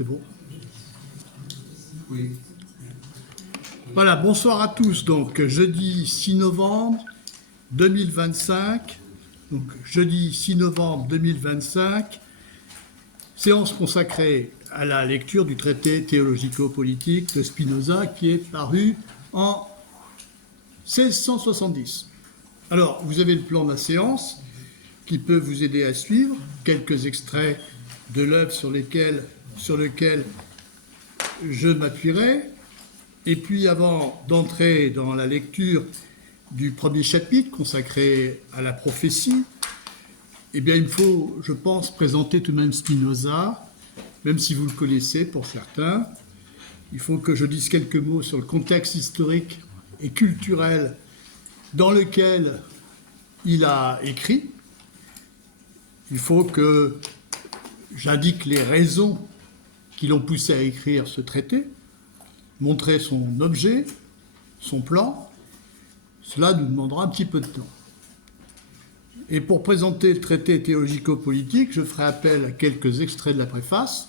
C'est bon. Oui. Voilà, bonsoir à tous. Donc, jeudi 6 novembre 2025. Donc, jeudi 6 novembre 2025, séance consacrée à la lecture du traité théologico-politique de Spinoza qui est paru en 1670. Alors, vous avez le plan de la séance qui peut vous aider à suivre, quelques extraits de l'œuvre sur lequel je m'appuierai. Et puis, avant d'entrer dans la lecture du premier chapitre consacré à la prophétie, eh bien, il faut, je pense, présenter tout de même Spinoza, même si vous le connaissez pour certains. Il faut que je dise quelques mots sur le contexte historique et culturel dans lequel il a écrit. Il faut que j'indique les raisons qui l'ont poussé à écrire ce traité, montrer son objet, son plan. Cela nous demandera un petit peu de temps. Et pour présenter le traité théologico-politique, je ferai appel à quelques extraits de la préface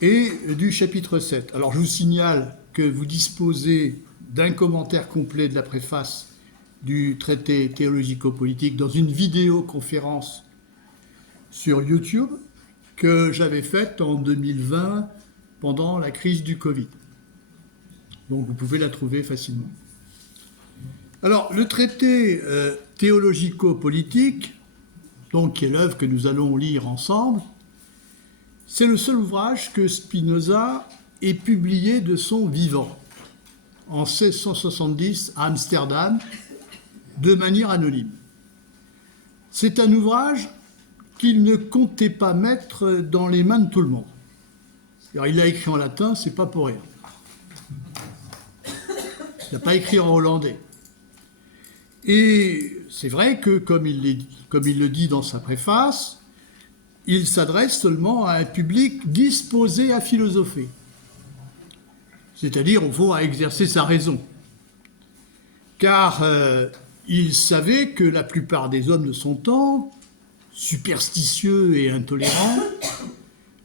et du chapitre 7. Alors je vous signale que vous disposez d'un commentaire complet de la préface du traité théologico-politique dans une vidéoconférence sur YouTube que j'avais faite en 2020 pendant la crise du Covid. Donc vous pouvez la trouver facilement. Alors, le traité théologico-politique, donc qui est l'œuvre que nous allons lire ensemble, c'est le seul ouvrage que Spinoza ait publié de son vivant, en 1670 à Amsterdam, de manière anonyme. C'est un ouvrage qu'il ne comptait pas mettre dans les mains de tout le monde. Alors, il l'a écrit en latin, c'est pas pour rien. Il n'a pas écrit en hollandais. Et c'est vrai que, comme il le dit dans sa préface, il s'adresse seulement à un public disposé à philosopher, c'est-à-dire, au fond, à exercer sa raison. Car il savait que la plupart des hommes de son temps, superstitieux et intolérants,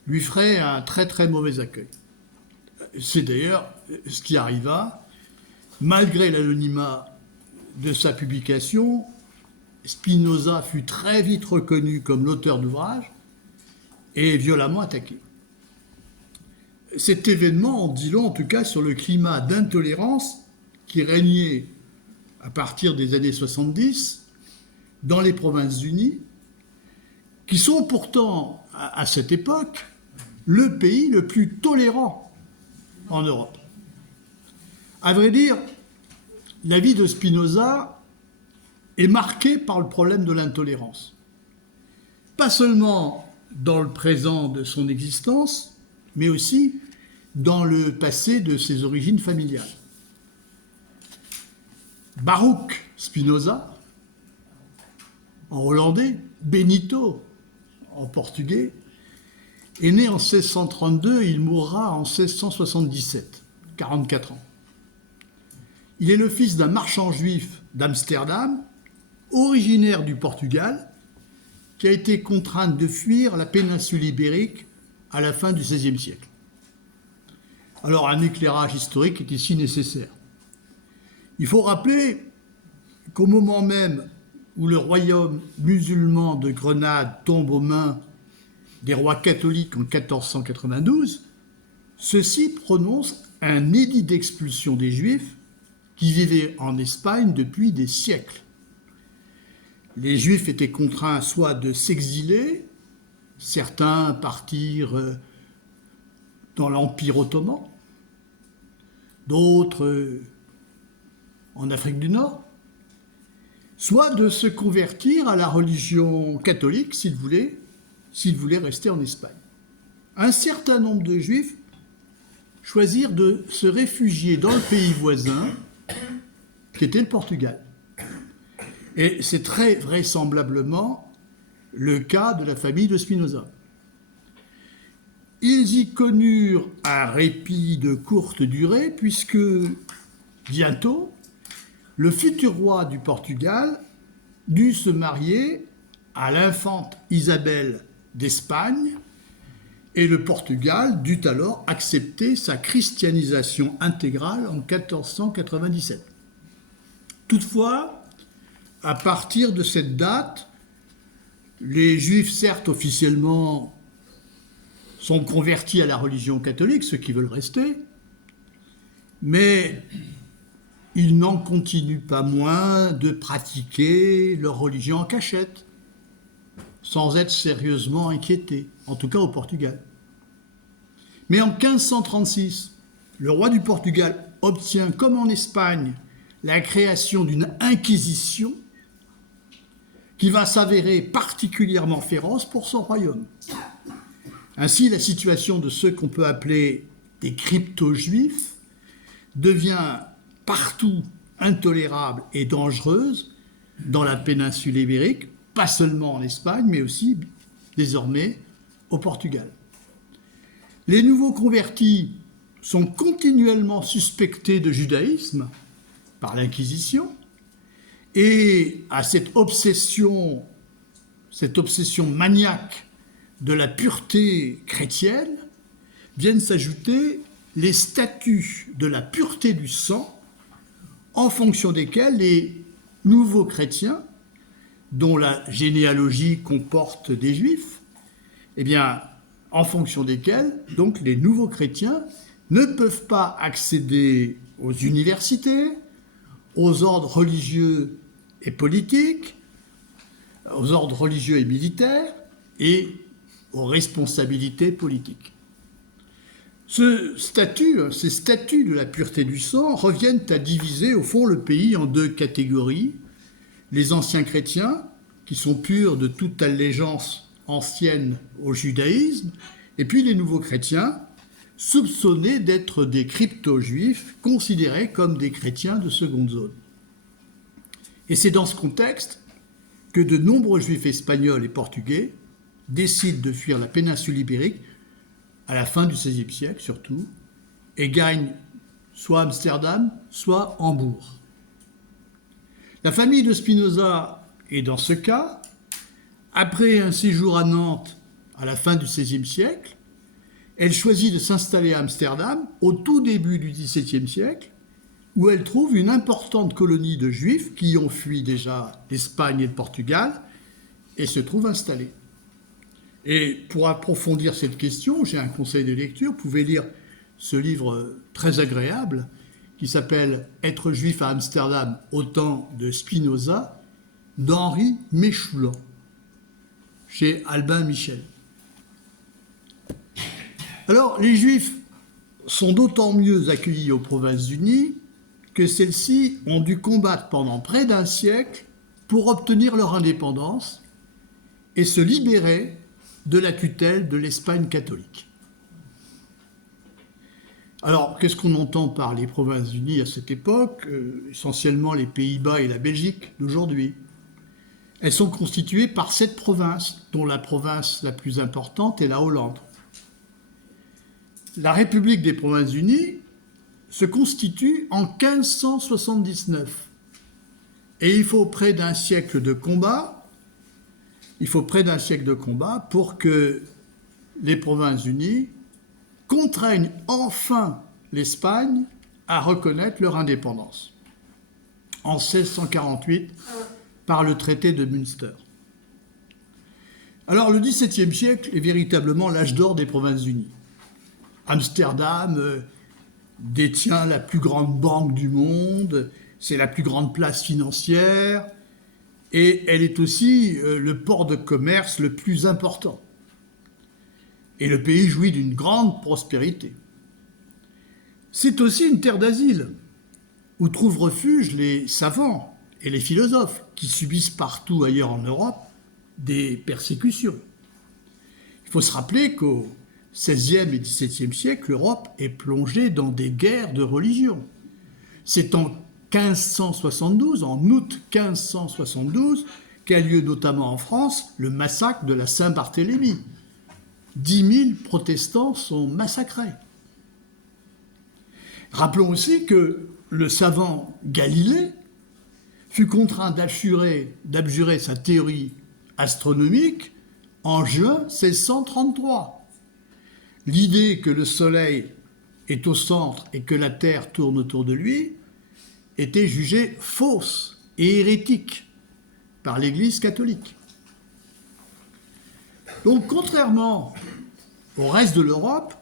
lui feraient un très très mauvais accueil. C'est d'ailleurs ce qui arriva, malgré l'anonymat de sa publication. Spinoza fut très vite reconnu comme l'auteur d'ouvrage et violemment attaqué. Cet événement en dit long, en tout cas, sur le climat d'intolérance qui régnait à partir des années 70 dans les Provinces-Unies, qui sont pourtant, à cette époque, le pays le plus tolérant en Europe. À vrai dire, la vie de Spinoza est marquée par le problème de l'intolérance. Pas seulement dans le présent de son existence, mais aussi dans le passé de ses origines familiales. Baruch Spinoza, en hollandais, Benito, en portugais, est né en 1632 et il mourra en 1677, 44 ans. Il est le fils d'un marchand juif d'Amsterdam, originaire du Portugal, qui a été contraint de fuir la péninsule ibérique à la fin du XVIe siècle. Alors un éclairage historique est ici nécessaire. Il faut rappeler qu'au moment même où le royaume musulman de Grenade tombe aux mains des rois catholiques en 1492, ceux-ci prononcent un édit d'expulsion des Juifs qui vivaient en Espagne depuis des siècles. Les Juifs étaient contraints soit de s'exiler, certains partirent dans l'Empire ottoman, d'autres en Afrique du Nord, soit de se convertir à la religion catholique s'ils voulaient rester en Espagne. Un certain nombre de Juifs choisirent de se réfugier dans le pays voisin, qui était le Portugal. Et c'est très vraisemblablement le cas de la famille de Spinoza. Ils y connurent un répit de courte durée, puisque bientôt, le futur roi du Portugal dut se marier à l'infante Isabelle d'Espagne, et le Portugal dut alors accepter sa christianisation intégrale en 1497. Toutefois, à partir de cette date, les Juifs, certes officiellement, sont convertis à la religion catholique, ceux qui veulent rester, mais ils n'en continuent pas moins de pratiquer leur religion en cachette, sans être sérieusement inquiétés, en tout cas au Portugal. Mais en 1536, le roi du Portugal obtient, comme en Espagne, la création d'une inquisition qui va s'avérer particulièrement féroce pour son royaume. Ainsi, la situation de ceux qu'on peut appeler des crypto-juifs devient partout intolérable et dangereuse dans la péninsule ibérique, pas seulement en Espagne, mais aussi désormais au Portugal. Les nouveaux convertis sont continuellement suspectés de judaïsme par l'Inquisition, et à cette obsession maniaque de la pureté chrétienne viennent s'ajouter les statuts de la pureté du sang, en fonction desquels les nouveaux chrétiens, dont la généalogie comporte des juifs, eh bien, en fonction desquels, donc, les nouveaux chrétiens ne peuvent pas accéder aux universités, aux ordres religieux et politiques, aux ordres religieux et militaires, et aux responsabilités politiques. Ces statuts de la pureté du sang reviennent à diviser au fond le pays en deux catégories. Les anciens chrétiens, qui sont purs de toute allégeance ancienne au judaïsme, et puis les nouveaux chrétiens, soupçonnés d'être des crypto-juifs, considérés comme des chrétiens de seconde zone. Et c'est dans ce contexte que de nombreux juifs espagnols et portugais décident de fuir la péninsule ibérique à la fin du XVIe siècle surtout, et gagnent soit Amsterdam, soit Hambourg. La famille de Spinoza est dans ce cas. Après un séjour à Nantes à la fin du XVIe siècle, elle choisit de s'installer à Amsterdam au tout début du XVIIe siècle, où elle trouve une importante colonie de juifs qui ont fui déjà l'Espagne et le Portugal et se trouvent installés. Et pour approfondir cette question, j'ai un conseil de lecture. Vous pouvez lire ce livre très agréable qui s'appelle « Être juif à Amsterdam au temps de Spinoza » d'Henri Méchoulan, chez Albin Michel. Alors, les Juifs sont d'autant mieux accueillis aux Provinces-Unies que celles-ci ont dû combattre pendant près d'un siècle pour obtenir leur indépendance et se libérer de la tutelle de l'Espagne catholique. Alors, qu'est-ce qu'on entend par les Provinces-Unies à cette époque ? Essentiellement les Pays-Bas et la Belgique d'aujourd'hui. Elles sont constituées par 7 provinces, dont la province la plus importante est la Hollande. La République des Provinces-Unies se constitue en 1579. Et il faut près d'un siècle de combat pour que les Provinces-Unies contraignent enfin l'Espagne à reconnaître leur indépendance. En 1648, par le traité de Münster. Alors le XVIIe siècle est véritablement l'âge d'or des Provinces-Unies. Amsterdam détient la plus grande banque du monde, c'est la plus grande place financière, et elle est aussi le port de commerce le plus important. Et le pays jouit d'une grande prospérité. C'est aussi une terre d'asile, où trouvent refuge les savants et les philosophes, qui subissent partout ailleurs en Europe des persécutions. Il faut se rappeler qu'au XVIe et XVIIe siècle, l'Europe est plongée dans des guerres de religion. C'est en 1572, en août 1572, qu'a lieu notamment en France le massacre de la Saint-Barthélemy. 10 000 protestants sont massacrés. Rappelons aussi que le savant Galilée fut contraint d'abjurer sa théorie astronomique en juin 1633. l'idée que le Soleil est au centre et que la Terre tourne autour de lui était jugée fausse et hérétique par l'Église catholique. Donc, contrairement au reste de l'Europe,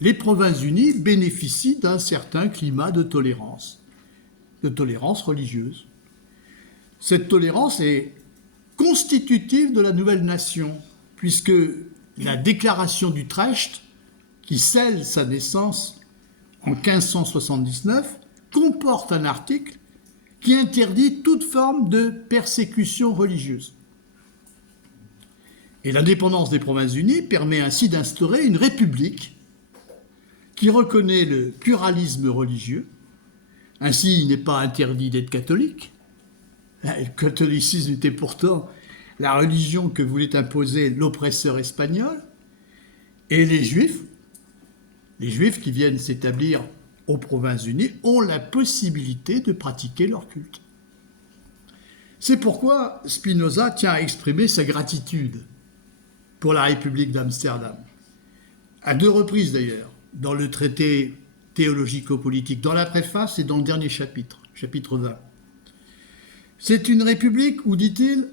les Provinces-Unies bénéficient d'un certain climat de tolérance religieuse. Cette tolérance est constitutive de la nouvelle nation, puisque la déclaration d'Utrecht, qui scelle sa naissance en 1579, comporte un article qui interdit toute forme de persécution religieuse. Et l'indépendance des Provinces-Unies permet ainsi d'instaurer une république qui reconnaît le pluralisme religieux. Ainsi, il n'est pas interdit d'être catholique. Le catholicisme était pourtant la religion que voulait imposer l'oppresseur espagnol. Et les Juifs qui viennent s'établir aux Provinces-Unies, ont la possibilité de pratiquer leur culte. C'est pourquoi Spinoza tient à exprimer sa gratitude pour la République d'Amsterdam. À 2 reprises d'ailleurs, dans le traité théologico-politique, dans la préface et dans le dernier chapitre, chapitre 20. C'est une république où, dit-il,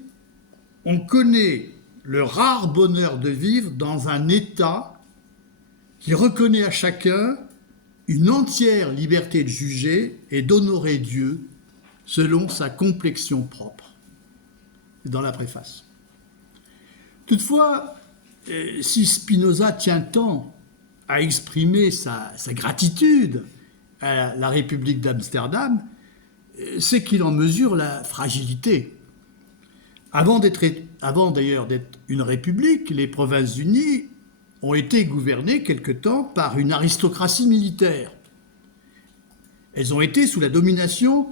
on connaît le rare bonheur de vivre dans un État qui reconnaît à chacun une entière liberté de juger et d'honorer Dieu selon sa complexion propre. C'est dans la préface. Toutefois, si Spinoza tient tant à exprimer sa gratitude à la République d'Amsterdam, c'est qu'il en mesure la fragilité. Avant d'ailleurs d'être une république, les Provinces-Unies ont été gouvernées quelque temps par une aristocratie militaire. Elles ont été sous la domination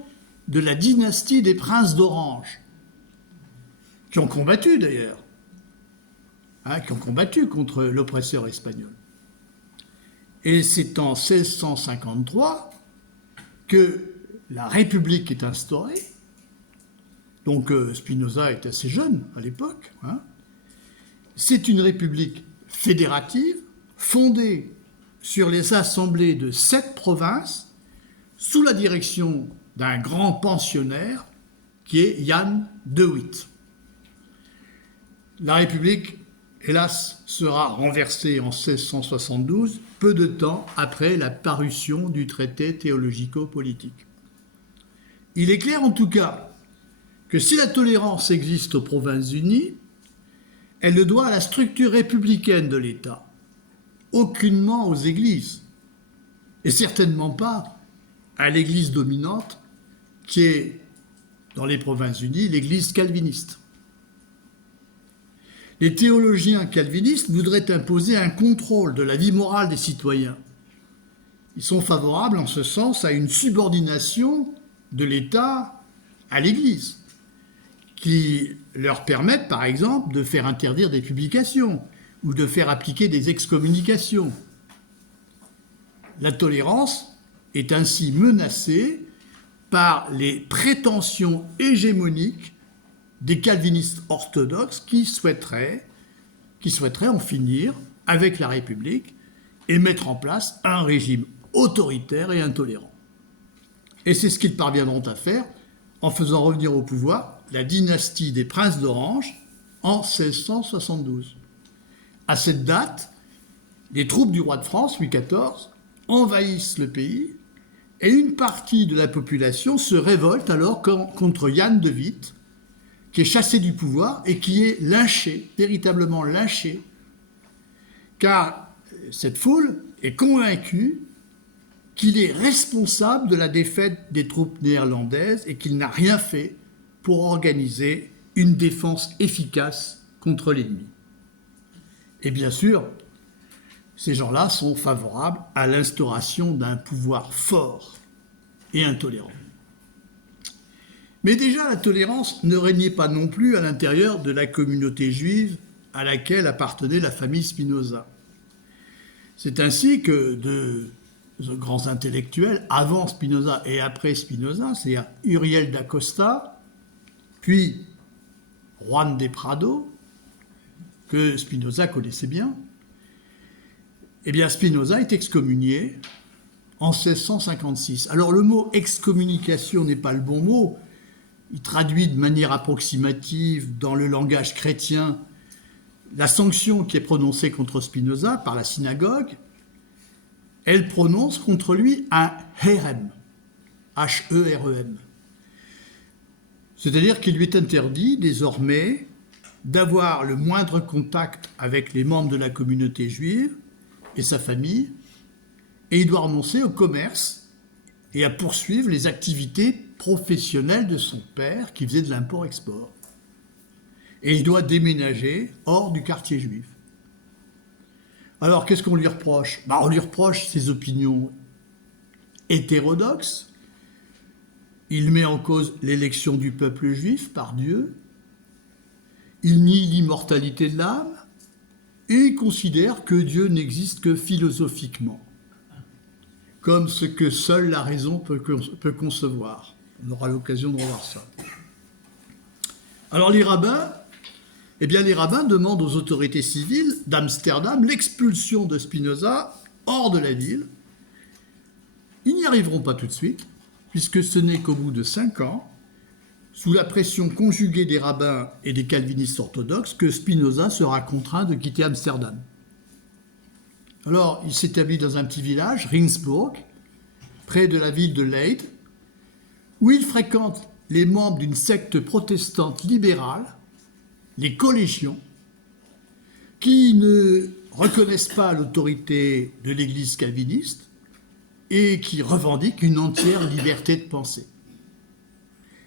de la dynastie des princes d'Orange, qui ont combattu d'ailleurs, qui ont combattu contre l'oppresseur espagnol. Et c'est en 1653 que la République est instaurée. Donc Spinoza est assez jeune à l'époque. C'est une république fédérative fondée sur les assemblées de 7 provinces sous la direction d'un grand pensionnaire qui est Jan de Witt. La République, hélas, sera renversée en 1672, peu de temps après la parution du traité théologico-politique. Il est clair en tout cas que si la tolérance existe aux Provinces-Unies, elle le doit à la structure républicaine de l'État, aucunement aux églises, et certainement pas à l'église dominante qui est, dans les Provinces-Unies, l'église calviniste. Les théologiens calvinistes voudraient imposer un contrôle de la vie morale des citoyens. Ils sont favorables en ce sens à une subordination de l'État à l'Église, qui leur permettent par exemple de faire interdire des publications ou de faire appliquer des excommunications. La tolérance est ainsi menacée par les prétentions hégémoniques des calvinistes orthodoxes qui souhaiteraient en finir avec la République et mettre en place un régime autoritaire et intolérant. Et c'est ce qu'ils parviendront à faire en faisant revenir au pouvoir la dynastie des princes d'Orange en 1672. À cette date, les troupes du roi de France, Louis XIV, envahissent le pays et une partie de la population se révolte alors contre Jan de Witt, qui est chassé du pouvoir et qui est lynché, véritablement lynché, car cette foule est convaincue qu'il est responsable de la défaite des troupes néerlandaises et qu'il n'a rien fait pour organiser une défense efficace contre l'ennemi. Et bien sûr, ces gens-là sont favorables à l'instauration d'un pouvoir fort et intolérant. Mais déjà, la tolérance ne régnait pas non plus à l'intérieur de la communauté juive à laquelle appartenait la famille Spinoza. C'est ainsi que de grands intellectuels, avant Spinoza et après Spinoza, c'est-à-dire Uriel d'Acosta, puis Juan de Prado, que Spinoza connaissait bien, eh bien Spinoza est excommunié en 1656. Alors le mot excommunication n'est pas le bon mot. Il traduit de manière approximative dans le langage chrétien la sanction qui est prononcée contre Spinoza par la synagogue. Elle prononce contre lui un herem, H-E-R-E-M. C'est-à-dire qu'il lui est interdit désormais d'avoir le moindre contact avec les membres de la communauté juive et sa famille, et il doit renoncer au commerce et à poursuivre les activités professionnelles de son père qui faisait de l'import-export. Et il doit déménager hors du quartier juif. Alors, qu'est-ce qu'on lui reproche? On lui reproche ses opinions hétérodoxes. Il met en cause l'élection du peuple juif par Dieu. Il nie l'immortalité de l'âme. Et il considère que Dieu n'existe que philosophiquement, comme ce que seule la raison peut concevoir. On aura l'occasion de revoir ça. Alors les rabbins demandent aux autorités civiles d'Amsterdam l'expulsion de Spinoza hors de la ville. Ils n'y arriveront pas tout de suite, puisque ce n'est qu'au bout de 5 ans, sous la pression conjuguée des rabbins et des calvinistes orthodoxes, que Spinoza sera contraint de quitter Amsterdam. Alors, il s'établit dans un petit village, Ringsburg, près de la ville de Leyde, où il fréquente les membres d'une secte protestante libérale, les collégiens, qui ne reconnaissent pas l'autorité de l'Église calviniste et qui revendiquent une entière liberté de pensée.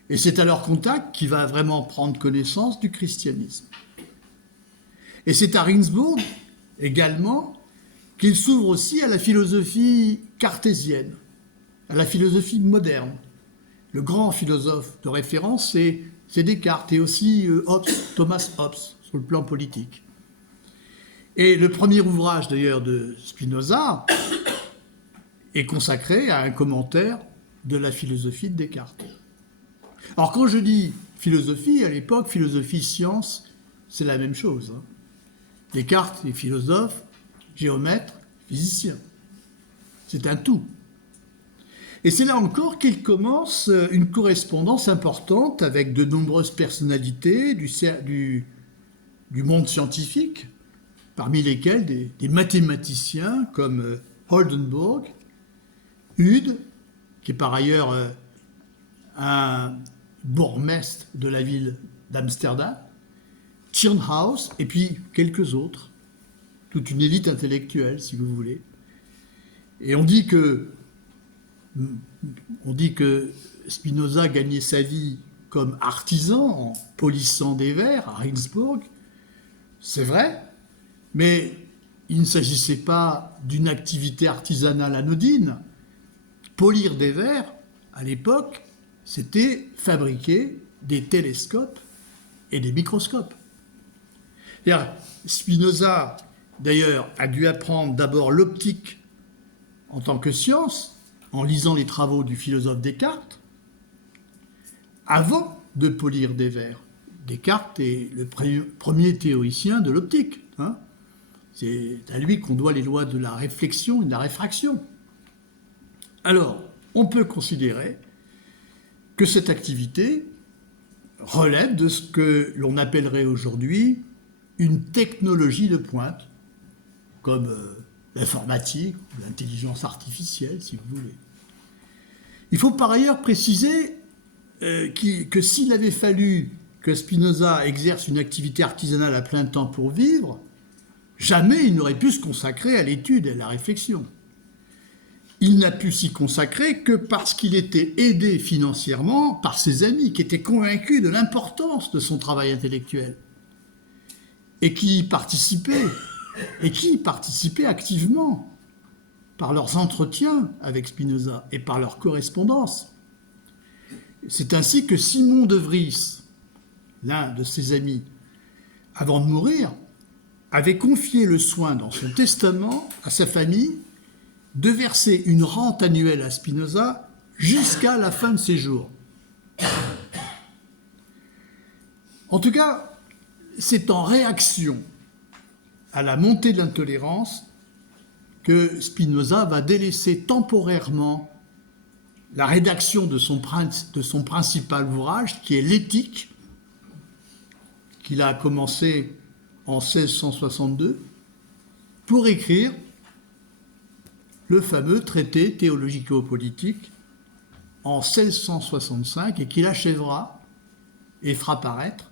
Et c'est à leur contact qu'il va vraiment prendre connaissance du christianisme. Et c'est à Ringsburg également qu'il s'ouvre aussi à la philosophie cartésienne, à la philosophie moderne. Le grand philosophe de référence, c'est Descartes et aussi Thomas Hobbes, sur le plan politique. Et le premier ouvrage d'ailleurs de Spinoza est consacré à un commentaire de la philosophie de Descartes. Alors quand je dis philosophie, à l'époque, philosophie-science, c'est la même chose. Descartes est philosophe, géomètre, physicien. C'est un tout. Et c'est là encore qu'il commence une correspondance importante avec de nombreuses personnalités du monde scientifique, parmi lesquelles des mathématiciens comme Oldenburg, Ude, qui est par ailleurs un bourgmestre de la ville d'Amsterdam, Tschirnhaus, et puis quelques autres, toute une élite intellectuelle, si vous voulez. Et on dit que Spinoza gagnait sa vie comme artisan en polissant des verres à Ringsburg. C'est vrai, mais il ne s'agissait pas d'une activité artisanale anodine. Polir des verres, à l'époque, c'était fabriquer des télescopes et des microscopes. Spinoza, d'ailleurs, a dû apprendre d'abord l'optique en tant que science, en lisant les travaux du philosophe Descartes, avant de polir des verres. Descartes est le premier théoricien de l'optique. C'est à lui qu'on doit les lois de la réflexion et de la réfraction. Alors, on peut considérer que cette activité relève de ce que l'on appellerait aujourd'hui une technologie de pointe, comme l'informatique ou l'intelligence artificielle, si vous voulez. Il faut par ailleurs préciser que s'il avait fallu que Spinoza exerce une activité artisanale à plein temps pour vivre, jamais il n'aurait pu se consacrer à l'étude et à la réflexion. Il n'a pu s'y consacrer que parce qu'il était aidé financièrement par ses amis, qui étaient convaincus de l'importance de son travail intellectuel et qui participaient activement par leurs entretiens avec Spinoza et par leur correspondance. C'est ainsi que Simon de Vries, l'un de ses amis, avant de mourir, avait confié le soin dans son testament à sa famille de verser une rente annuelle à Spinoza jusqu'à la fin de ses jours. En tout cas, c'est en réaction à la montée de l'intolérance que Spinoza va délaisser temporairement la rédaction de son principal ouvrage, qui est l'Éthique, qu'il a commencé en 1662, pour écrire le fameux traité théologico-politique en 1665 et qu'il achèvera et fera paraître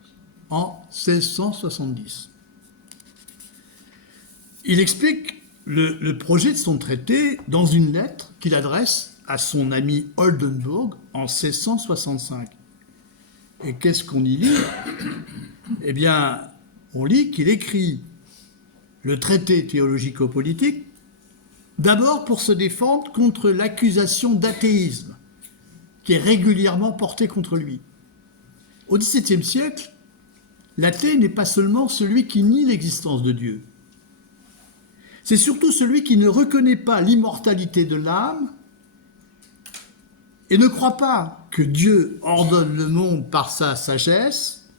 en 1670. Il explique le projet de son traité dans une lettre qu'il adresse à son ami Oldenburg en 1665. Et qu'est-ce qu'on y lit? Eh bien, on lit qu'il écrit le traité théologico-politique d'abord pour se défendre contre l'accusation d'athéisme qui est régulièrement portée contre lui. Au XVIIe siècle, l'athée n'est pas seulement celui qui nie l'existence de Dieu, c'est surtout celui qui ne reconnaît pas l'immortalité de l'âme et ne croit pas que Dieu ordonne le monde par sa sagesse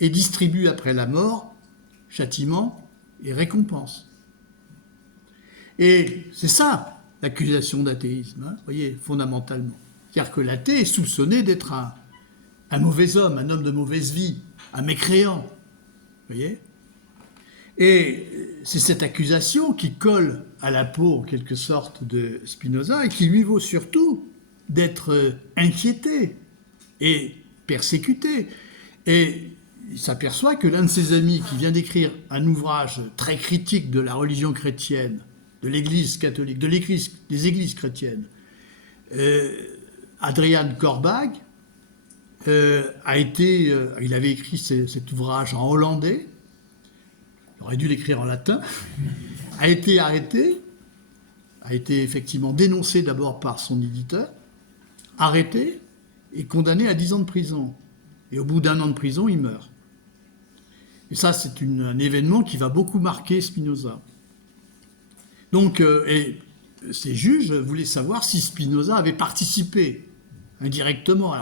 et distribue après la mort châtiment et récompense. Et c'est ça l'accusation d'athéisme, vous voyez, fondamentalement. C'est-à-dire que l'athée est soupçonné d'être un mauvais homme, un homme de mauvaise vie, un mécréant, vous voyez. Et c'est cette accusation qui colle à la peau, en quelque sorte, de Spinoza et qui lui vaut surtout d'être inquiété et persécuté. Et il s'aperçoit que l'un de ses amis, qui vient d'écrire un ouvrage très critique de la religion chrétienne, de l'Église catholique, des églises chrétiennes, Adrian Korbag, il avait écrit cet ouvrage en hollandais, il aurait dû l'écrire en latin, a été arrêté, a été effectivement dénoncé d'abord par son éditeur, arrêté et condamné à 10 ans de prison. Et au bout d'1 an de prison, il meurt. Et ça, c'est un événement qui va beaucoup marquer Spinoza. Donc, et ces juges voulaient savoir si Spinoza avait participé indirectement à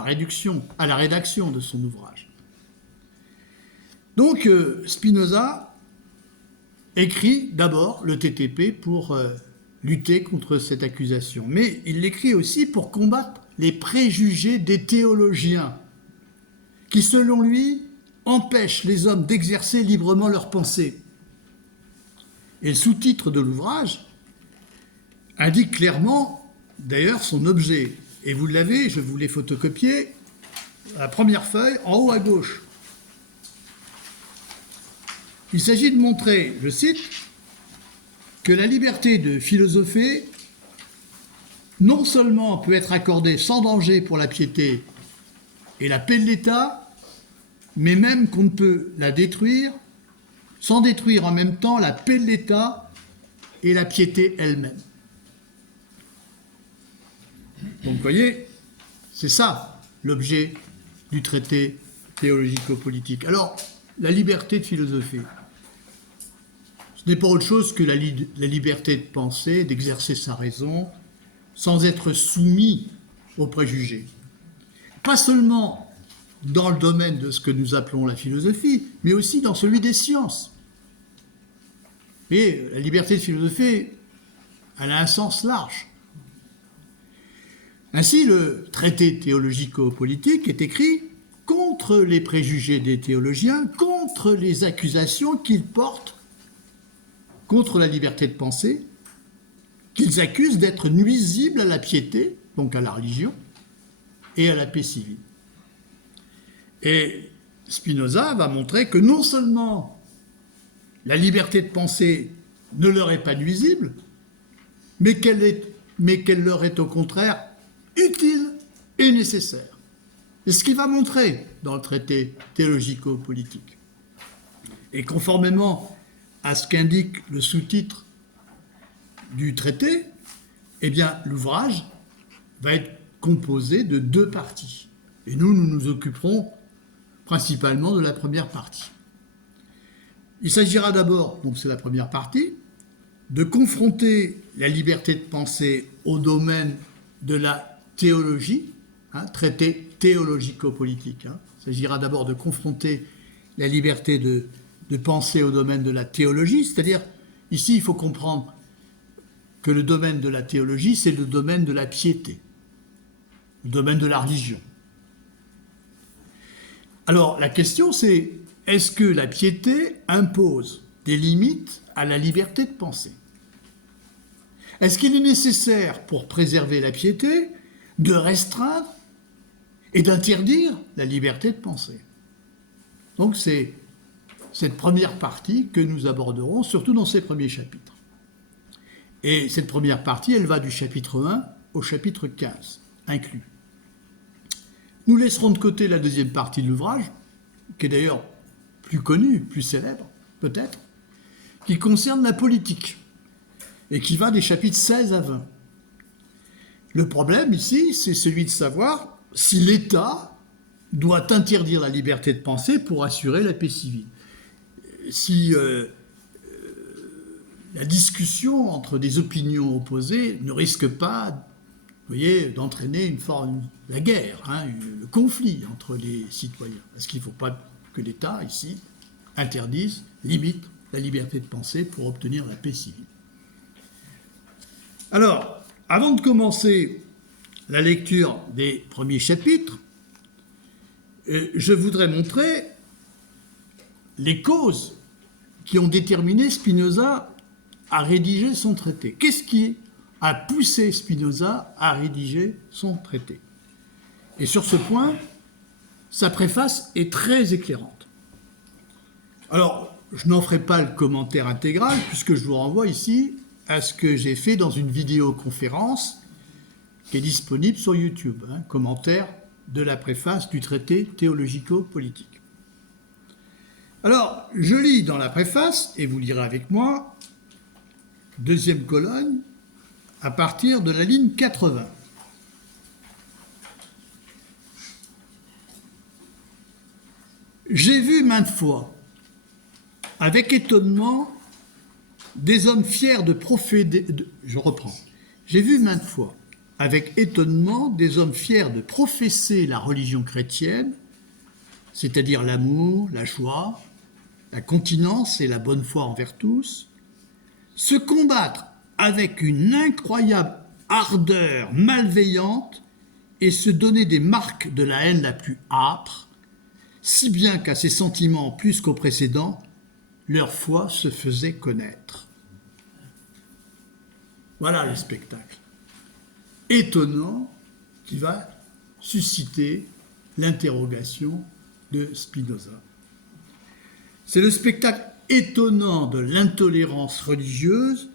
la rédaction de son ouvrage. Donc, Spinoza écrit d'abord le TTP pour lutter contre cette accusation. Mais il l'écrit aussi pour combattre les préjugés des théologiens qui, selon lui, empêchent les hommes d'exercer librement leurs pensées. Et le sous-titre de l'ouvrage indique clairement, d'ailleurs, son objet. Et vous l'avez, je vous l'ai photocopié, à la première feuille, en haut à gauche. Il s'agit de montrer, je cite, que la liberté de philosopher non seulement peut être accordée sans danger pour la piété et la paix de l'État, mais même qu'on ne peut la détruire sans détruire en même temps la paix de l'État et la piété elle-même. Donc vous voyez, c'est ça l'objet du traité théologico-politique. Alors, la liberté de philosopher, ce n'est pas autre chose que la liberté de penser, d'exercer sa raison, sans être soumis aux préjugés. Pas seulement dans le domaine de ce que nous appelons la philosophie, mais aussi dans celui des sciences. Et la liberté de philosopher, elle a un sens large. Ainsi, le traité théologico-politique est écrit contre les préjugés des théologiens, contre les accusations qu'ils portent contre la liberté de penser, qu'ils accusent d'être nuisibles à la piété, donc à la religion, et à la paix civile. Et Spinoza va montrer que non seulement la liberté de penser ne leur est pas nuisible, mais qu'elle leur est au contraire utile et nécessaire. C'est ce qu'il va montrer dans le traité théologico-politique. Et conformément à ce qu'indique le sous-titre du traité, eh bien, l'ouvrage va être composé de 2 parties. Et nous nous occuperons principalement de la première partie. Il s'agira d'abord, donc c'est la première partie, de confronter la liberté de penser au domaine de la théologie, traité théologico-politique. Il s'agira d'abord de confronter la liberté de penser au domaine de la théologie, c'est-à-dire, ici, il faut comprendre que le domaine de la théologie, c'est le domaine de la piété, le domaine de la religion. Alors, la question c'est, est-ce que la piété impose des limites à la liberté de penser? Est-ce qu'il est nécessaire, pour préserver la piété, de restreindre et d'interdire la liberté de penser? Donc c'est cette première partie que nous aborderons, surtout dans ces premiers chapitres. Et cette première partie, elle va du chapitre 1 au chapitre 15, inclus. Nous laisserons de côté la deuxième partie de l'ouvrage, qui est d'ailleurs plus connue, plus célèbre, peut-être, qui concerne la politique, et qui va des chapitres 16 à 20. Le problème ici, c'est celui de savoir si l'État doit interdire la liberté de penser pour assurer la paix civile. Si la discussion entre des opinions opposées ne risque pas, vous voyez, d'entraîner la guerre, le conflit entre les citoyens. Parce qu'il ne faut pas que l'État, ici, interdise, limite la liberté de penser pour obtenir la paix civile. Alors, avant de commencer la lecture des premiers chapitres, je voudrais montrer les causes qui ont déterminé Spinoza à rédiger son traité. Qu'est-ce qui a poussé Spinoza à rédiger son traité? Et sur ce point, sa préface est très éclairante. Alors, je n'en ferai pas le commentaire intégral, puisque je vous renvoie ici à ce que j'ai fait dans une vidéoconférence qui est disponible sur YouTube, commentaire de la préface du traité théologico-politique. Alors, je lis dans la préface, et vous lirez avec moi, deuxième colonne, à partir de la ligne 80. J'ai vu maintes fois, avec étonnement, des hommes fiers de proféder... Je reprends. J'ai vu maintes fois, avec étonnement, des hommes fiers de professer la religion chrétienne, c'est-à-dire l'amour, la joie, la continence et la bonne foi envers tous, se combattre avec une incroyable ardeur malveillante et se donner des marques de la haine la plus âpre, si bien qu'à ces sentiments plus qu'aux précédents, leur foi se faisait connaître. Voilà le spectacle étonnant qui va susciter l'interrogation de Spinoza. C'est le spectacle étonnant de l'intolérance religieuse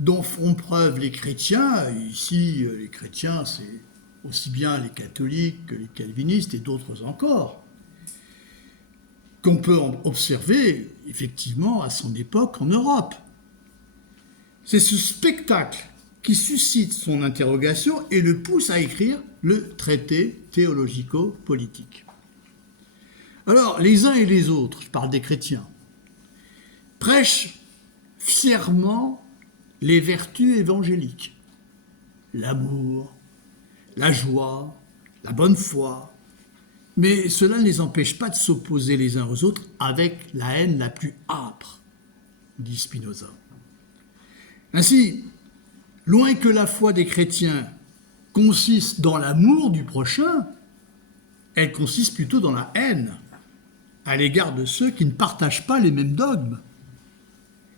dont font preuve les chrétiens. Ici, les chrétiens, c'est aussi bien les catholiques que les calvinistes et d'autres encore, qu'on peut observer effectivement à son époque en Europe. C'est ce spectacle qui suscite son interrogation et le pousse à écrire le traité théologico-politique. Alors, les uns et les autres, je parle des chrétiens, prêchent fièrement les vertus évangéliques, l'amour, la joie, la bonne foi, mais cela ne les empêche pas de s'opposer les uns aux autres avec la haine la plus âpre, dit Spinoza. Ainsi, loin que la foi des chrétiens consiste dans l'amour du prochain, elle consiste plutôt dans la haine à l'égard de ceux qui ne partagent pas les mêmes dogmes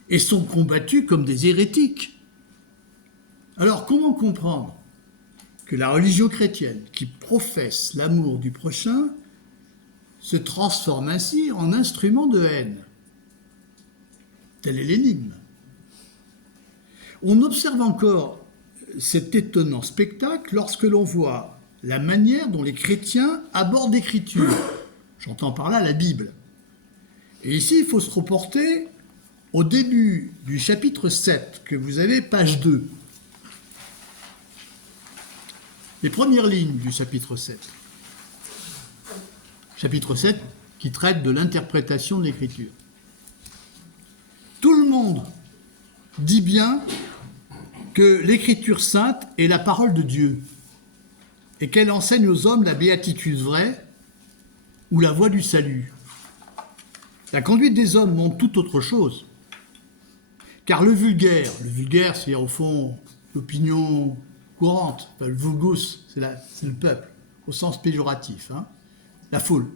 et sont combattus comme des hérétiques. Alors comment comprendre que la religion chrétienne qui professe l'amour du prochain se transforme ainsi en instrument de haine? Telle est l'énigme. On observe encore cet étonnant spectacle lorsque l'on voit la manière dont les chrétiens abordent l'écriture. J'entends par là la Bible. Et ici, il faut se reporter au début du chapitre 7, que vous avez, page 2. Les premières lignes du chapitre 7. Chapitre 7 qui traite de l'interprétation de l'écriture. Tout le monde dit bien que l'écriture sainte est la parole de Dieu et qu'elle enseigne aux hommes la béatitude vraie ou la voie du salut. La conduite des hommes montre tout autre chose. Car le vulgaire, c'est au fond l'opinion courante, enfin, le vulgus, c'est le peuple, au sens péjoratif, hein, la foule.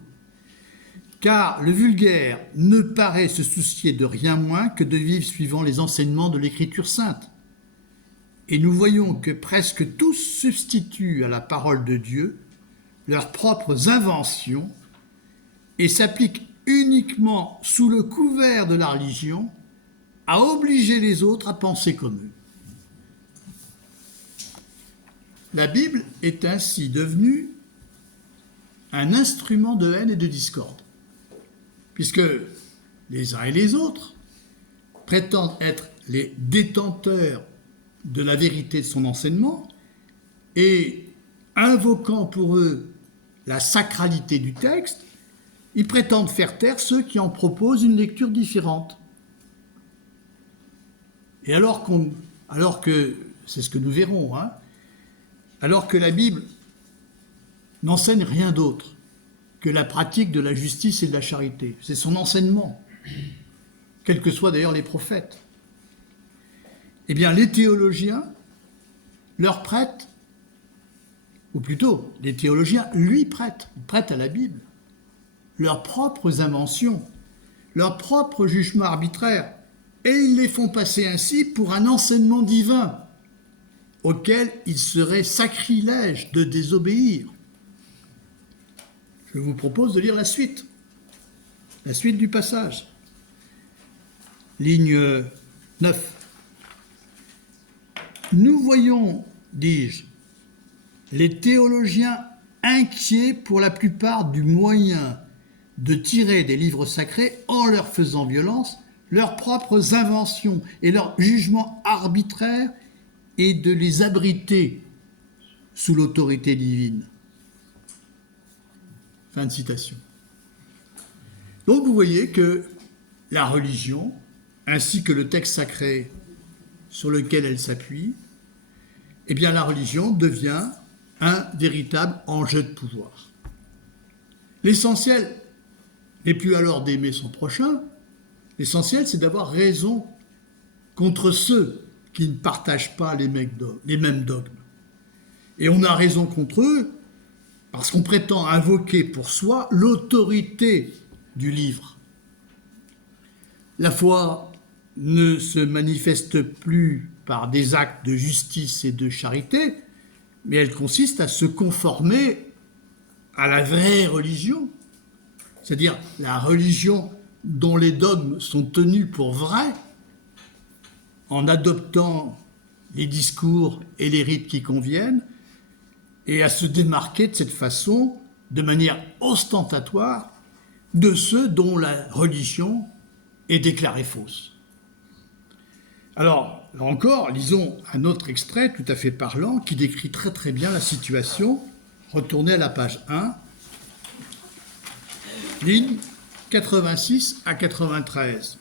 Car le vulgaire ne paraît se soucier de rien moins que de vivre suivant les enseignements de l'Écriture sainte. Et nous voyons que presque tous substituent à la parole de Dieu leurs propres inventions et s'appliquent uniquement sous le couvert de la religion à obliger les autres à penser comme eux. La Bible est ainsi devenue un instrument de haine et de discorde, puisque les uns et les autres prétendent être les détenteurs de la vérité de son enseignement et invoquant pour eux la sacralité du texte, ils prétendent faire taire ceux qui en proposent une lecture différente. Et alors que, c'est ce que nous verrons, hein, alors que la Bible n'enseigne rien d'autre que la pratique de la justice et de la charité. C'est son enseignement, quels que soient d'ailleurs les prophètes. Eh bien, les théologiens leur prêtent, ou plutôt, les théologiens lui prêtent à la Bible, leurs propres inventions, leurs propres jugements arbitraires, et ils les font passer ainsi pour un enseignement divin auquel il serait sacrilège de désobéir. Je vous propose de lire la suite du passage. Ligne 9. Nous voyons, dis-je, les théologiens inquiets pour la plupart du moyen de tirer des livres sacrés en leur faisant violence, leurs propres inventions et leurs jugements arbitraires et de les abriter sous l'autorité divine. Fin de citation. Donc vous voyez que la religion, ainsi que le texte sacré sur lequel elle s'appuie, eh bien la religion devient un véritable enjeu de pouvoir. L'essentiel n'est plus alors d'aimer son prochain, l'essentiel c'est d'avoir raison contre ceux qui ne partagent pas les mêmes dogmes. Et on a raison contre eux parce qu'on prétend invoquer pour soi l'autorité du livre. La foi ne se manifeste plus par des actes de justice et de charité, mais elle consiste à se conformer à la vraie religion, c'est-à-dire la religion dont les dogmes sont tenus pour vrais, en adoptant les discours et les rites qui conviennent, et à se démarquer de cette façon, de manière ostentatoire, de ceux dont la religion est déclarée fausse. Alors, là encore, lisons un autre extrait tout à fait parlant qui décrit très très bien la situation. Retournez à la page 1, ligne 86 à 93.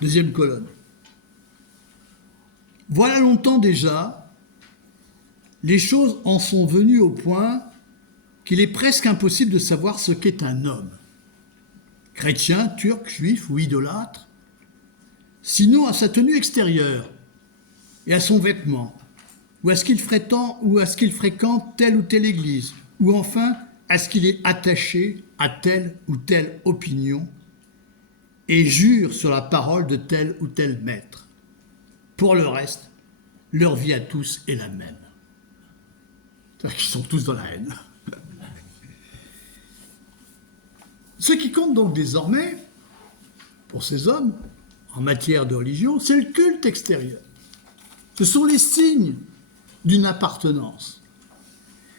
Deuxième colonne. Voilà longtemps déjà, les choses en sont venues au point qu'il est presque impossible de savoir ce qu'est un homme, chrétien, turc, juif ou idolâtre, sinon à sa tenue extérieure et à son vêtement, ou à ce qu'il fréquente telle ou telle église, ou enfin à ce qu'il est attaché à telle ou telle opinion et jure sur la parole de tel ou tel maître. Pour le reste, leur vie à tous est la même. C'est-à-dire qu'ils sont tous dans la haine. Ce qui compte donc désormais, pour ces hommes, en matière de religion, c'est le culte extérieur. Ce sont les signes d'une appartenance.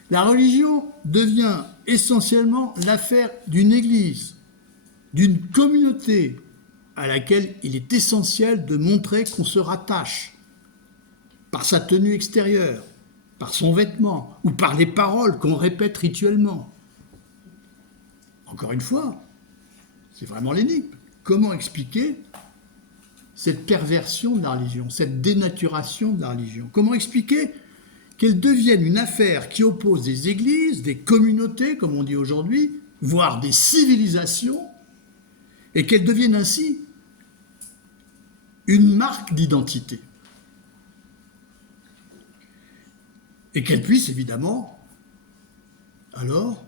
La religion devient essentiellement l'affaire d'une église, d'une communauté à laquelle il est essentiel de montrer qu'on se rattache par sa tenue extérieure, par son vêtement ou par les paroles qu'on répète rituellement. Encore une fois, c'est vraiment l'énigme. Comment expliquer cette perversion de la religion, cette dénaturation de la religion? Comment expliquer qu'elle devienne une affaire qui oppose des églises, des communautés, comme on dit aujourd'hui, voire des civilisations, et qu'elle devienne ainsi une marque d'identité. Et qu'elle puisse évidemment, alors,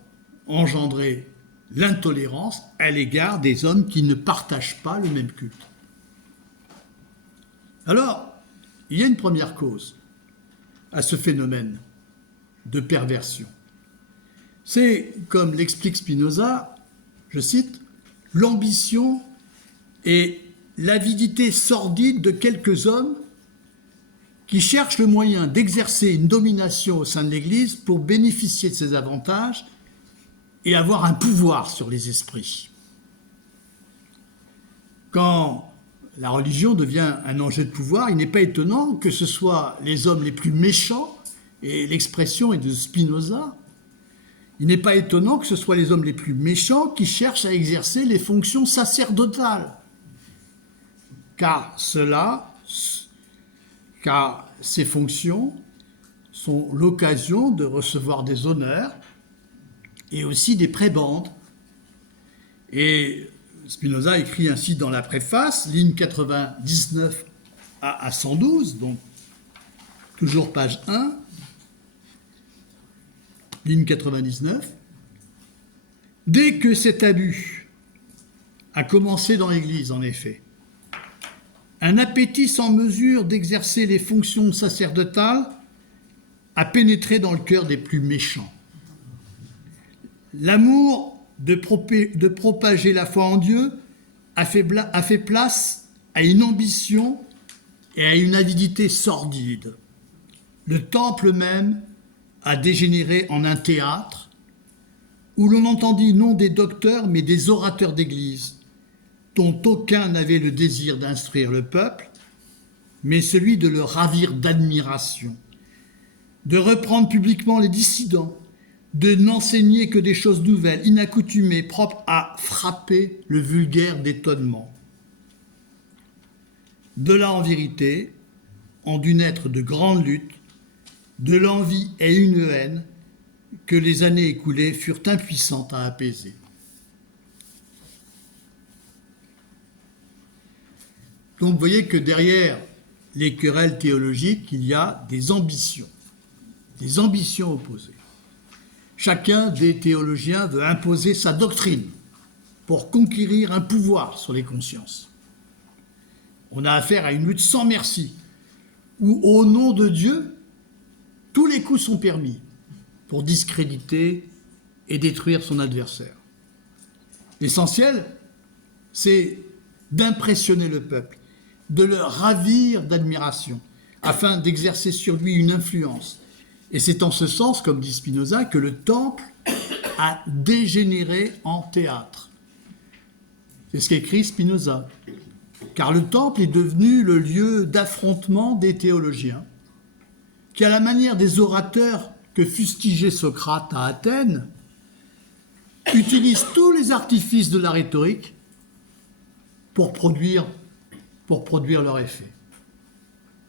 engendrer l'intolérance à l'égard des hommes qui ne partagent pas le même culte. Alors, il y a une première cause à ce phénomène de perversion. C'est, comme l'explique Spinoza, je cite, « l'ambition et l'avidité sordide de quelques hommes qui cherchent le moyen d'exercer une domination au sein de l'Église pour bénéficier de ses avantages et avoir un pouvoir sur les esprits. » Quand la religion devient un enjeu de pouvoir, il n'est pas étonnant que ce soit les hommes les plus méchants, et l'expression est de Spinoza, il n'est pas étonnant que ce soit les hommes les plus méchants qui cherchent à exercer les fonctions sacerdotales. Car ces fonctions sont l'occasion de recevoir des honneurs et aussi des prébendes. Et Spinoza écrit ainsi dans la préface, ligne 99 à 112, donc toujours page 1, ligne 99. « Dès que cet abus a commencé dans l'Église, en effet, un appétit sans mesure d'exercer les fonctions sacerdotales a pénétré dans le cœur des plus méchants. L'amour de propager la foi en Dieu a fait place à une ambition et à une avidité sordide. Le temple même a dégénéré en un théâtre où l'on entendit non des docteurs mais des orateurs d'église, dont aucun n'avait le désir d'instruire le peuple, mais celui de le ravir d'admiration, de reprendre publiquement les dissidents, de n'enseigner que des choses nouvelles, inaccoutumées, propres à frapper le vulgaire d'étonnement. De là, en vérité, ont dû naître de grandes luttes, de l'envie et une haine que les années écoulées furent impuissantes à apaiser. Donc vous voyez que derrière les querelles théologiques, il y a des ambitions opposées. Chacun des théologiens veut imposer sa doctrine pour conquérir un pouvoir sur les consciences. On a affaire à une lutte sans merci, où au nom de Dieu, tous les coups sont permis pour discréditer et détruire son adversaire. L'essentiel, c'est d'impressionner le peuple, de le ravir d'admiration, afin d'exercer sur lui une influence. Et c'est en ce sens, comme dit Spinoza, que le temple a dégénéré en théâtre. C'est ce qu'écrit Spinoza. Car le temple est devenu le lieu d'affrontement des théologiens, qui, à la manière des orateurs que fustigeait Socrate à Athènes, utilisent tous les artifices de la rhétorique pour produire leur effet,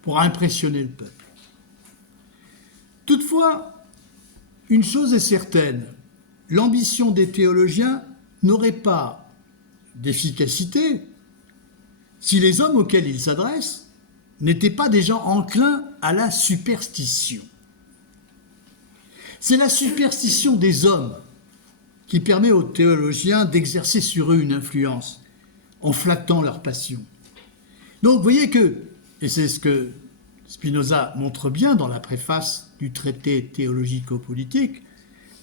pour impressionner le peuple. Toutefois, une chose est certaine, l'ambition des théologiens n'aurait pas d'efficacité si les hommes auxquels ils s'adressent n'étaient pas des gens enclins à la superstition. C'est la superstition des hommes qui permet aux théologiens d'exercer sur eux une influence en flattant leur passion. Donc vous voyez que, et c'est ce que Spinoza montre bien dans la préface du traité théologico-politique,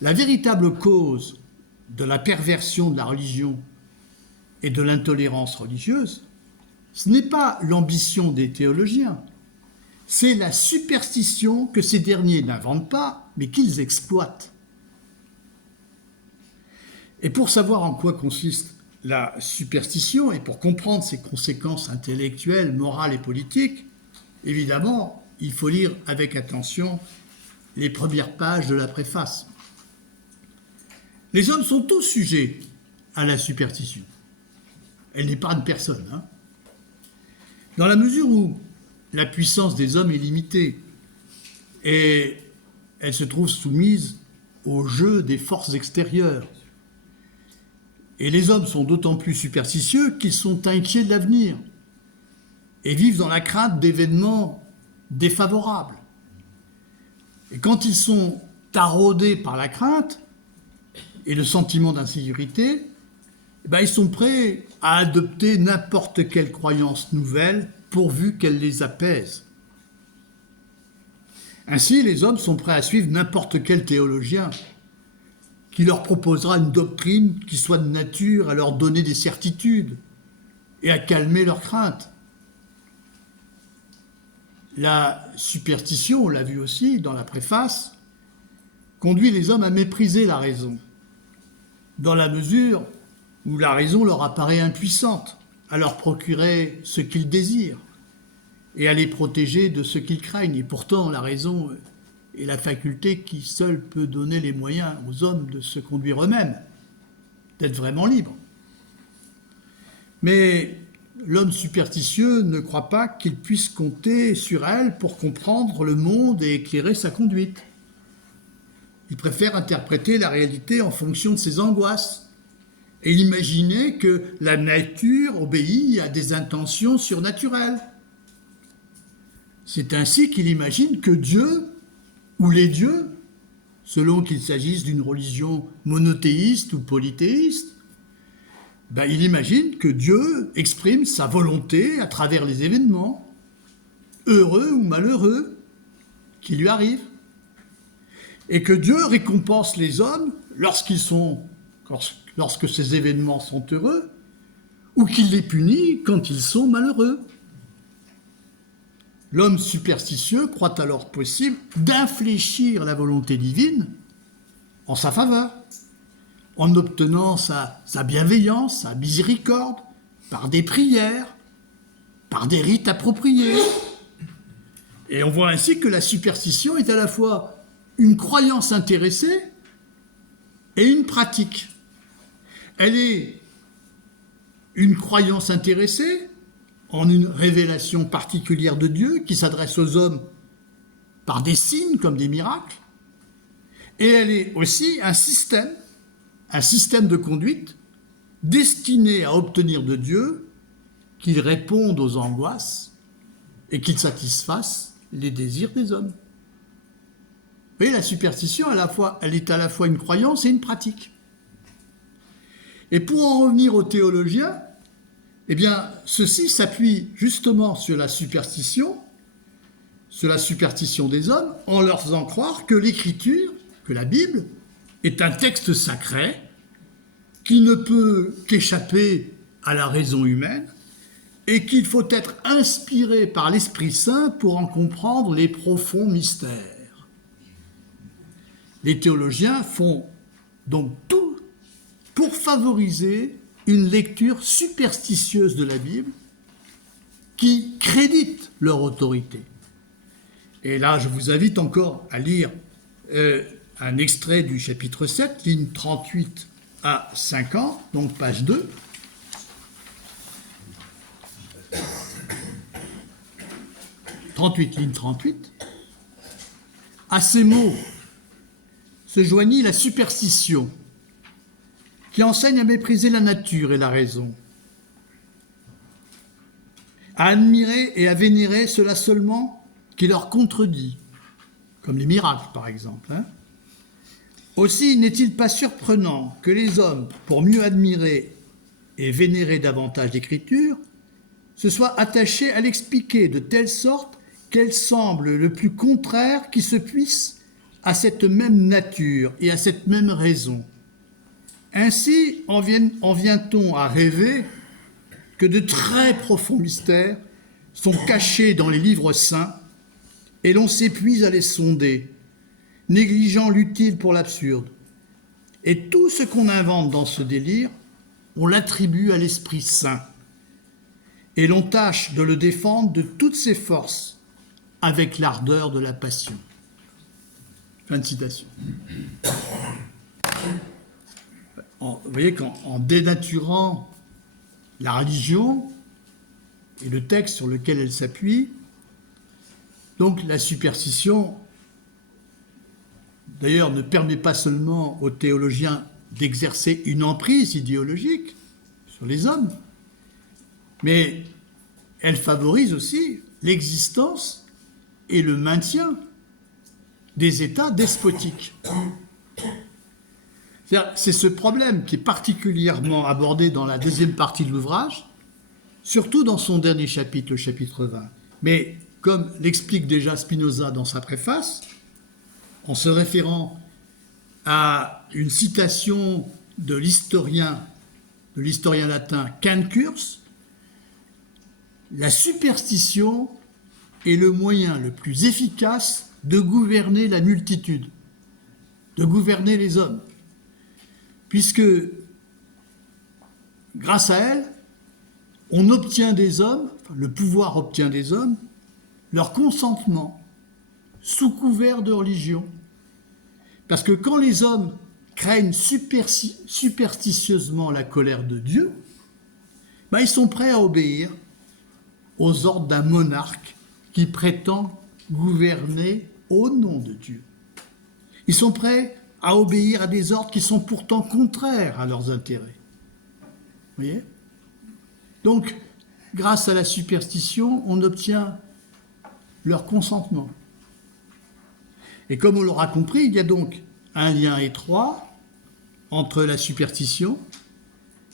la véritable cause de la perversion de la religion et de l'intolérance religieuse, ce n'est pas l'ambition des théologiens, c'est la superstition que ces derniers n'inventent pas, mais qu'ils exploitent. Et pour savoir en quoi consiste la superstition et pour comprendre ses conséquences intellectuelles, morales et politiques, évidemment, il faut lire avec attention les premières pages de la préface. Les hommes sont tous sujets à la superstition. Elle n'épargne personne. Dans la mesure où la puissance des hommes est limitée et elle se trouve soumise au jeu des forces extérieures. Et les hommes sont d'autant plus superstitieux qu'ils sont inquiets de l'avenir. et vivent dans la crainte d'événements défavorables. Et quand ils sont taraudés par la crainte et le sentiment d'insécurité, ils sont prêts à adopter n'importe quelle croyance nouvelle pourvu qu'elle les apaise. Ainsi, les hommes sont prêts à suivre n'importe quel théologien qui leur proposera une doctrine qui soit de nature à leur donner des certitudes et à calmer leurs craintes. La superstition, on l'a vu aussi dans la préface, conduit les hommes à mépriser la raison, dans la mesure où la raison leur apparaît impuissante à leur procurer ce qu'ils désirent et à les protéger de ce qu'ils craignent. Et pourtant, la raison est la faculté qui seule peut donner les moyens aux hommes de se conduire eux-mêmes, d'être vraiment libres. Mais l'homme superstitieux ne croit pas qu'il puisse compter sur elle pour comprendre le monde et éclairer sa conduite. Il préfère interpréter la réalité en fonction de ses angoisses et imaginer que la nature obéit à des intentions surnaturelles. C'est ainsi qu'il imagine que Dieu, ou les dieux, selon qu'il s'agisse d'une religion monothéiste ou polythéiste, il imagine que Dieu exprime sa volonté à travers les événements, heureux ou malheureux, qui lui arrivent. Et que Dieu récompense les hommes lorsque ces événements sont heureux, ou qu'il les punit quand ils sont malheureux. L'homme superstitieux croit alors possible d'infléchir la volonté divine en sa faveur, en obtenant sa bienveillance, sa miséricorde, par des prières, par des rites appropriés. Et on voit ainsi que la superstition est à la fois une croyance intéressée et une pratique. Elle est une croyance intéressée en une révélation particulière de Dieu qui s'adresse aux hommes par des signes comme des miracles, et elle est aussi un système de conduite destiné à obtenir de Dieu qu'il réponde aux angoisses et qu'il satisfasse les désirs des hommes. Vous voyez, la superstition, elle est à la fois une croyance et une pratique. Et pour en revenir aux théologiens, ceux-ci s'appuient justement sur la superstition des hommes, en leur faisant croire que l'Écriture, que la Bible, est un texte sacré qui ne peut qu'échapper à la raison humaine et qu'il faut être inspiré par l'Esprit Saint pour en comprendre les profonds mystères. Les théologiens font donc tout pour favoriser une lecture superstitieuse de la Bible qui crédite leur autorité. Et là, je vous invite encore à lire un extrait du chapitre 7, lignes 38 à 50, donc page 2. Ligne 38. À ces mots se joignit la superstition, qui enseigne à mépriser la nature et la raison, à admirer et à vénérer cela seulement qui leur contredit, comme les miracles par exemple. Aussi n'est-il pas surprenant que les hommes, pour mieux admirer et vénérer davantage l'Écriture, se soient attachés à l'expliquer de telle sorte qu'elle semble le plus contraire qui se puisse à cette même nature et à cette même raison. Ainsi en vient-on à rêver que de très profonds mystères sont cachés dans les livres saints et l'on s'épuise à les sonder, négligeant l'utile pour l'absurde. Et tout ce qu'on invente dans ce délire, on l'attribue à l'Esprit Saint. Et l'on tâche de le défendre de toutes ses forces avec l'ardeur de la passion. Fin de citation. Vous voyez qu'en dénaturant la religion et le texte sur lequel elle s'appuie, donc la superstition, d'ailleurs, ne permet pas seulement aux théologiens d'exercer une emprise idéologique sur les hommes, mais elle favorise aussi l'existence et le maintien des États despotiques. C'est ce problème qui est particulièrement abordé dans la deuxième partie de l'ouvrage, surtout dans son dernier chapitre, le chapitre 20. Mais comme l'explique déjà Spinoza dans sa préface, en se référant à une citation de l'historien latin Cancurs, la superstition est le moyen le plus efficace de gouverner la multitude, de gouverner les hommes, puisque grâce à elle, on obtient des hommes, le pouvoir obtient des hommes, leur consentement sous couvert de religion. Parce que quand les hommes craignent superstitieusement la colère de Dieu, ils sont prêts à obéir aux ordres d'un monarque qui prétend gouverner au nom de Dieu. Ils sont prêts à obéir à des ordres qui sont pourtant contraires à leurs intérêts. Vous voyez ? Donc, grâce à la superstition, on obtient leur consentement. Et comme on l'aura compris, il y a donc un lien étroit entre la superstition,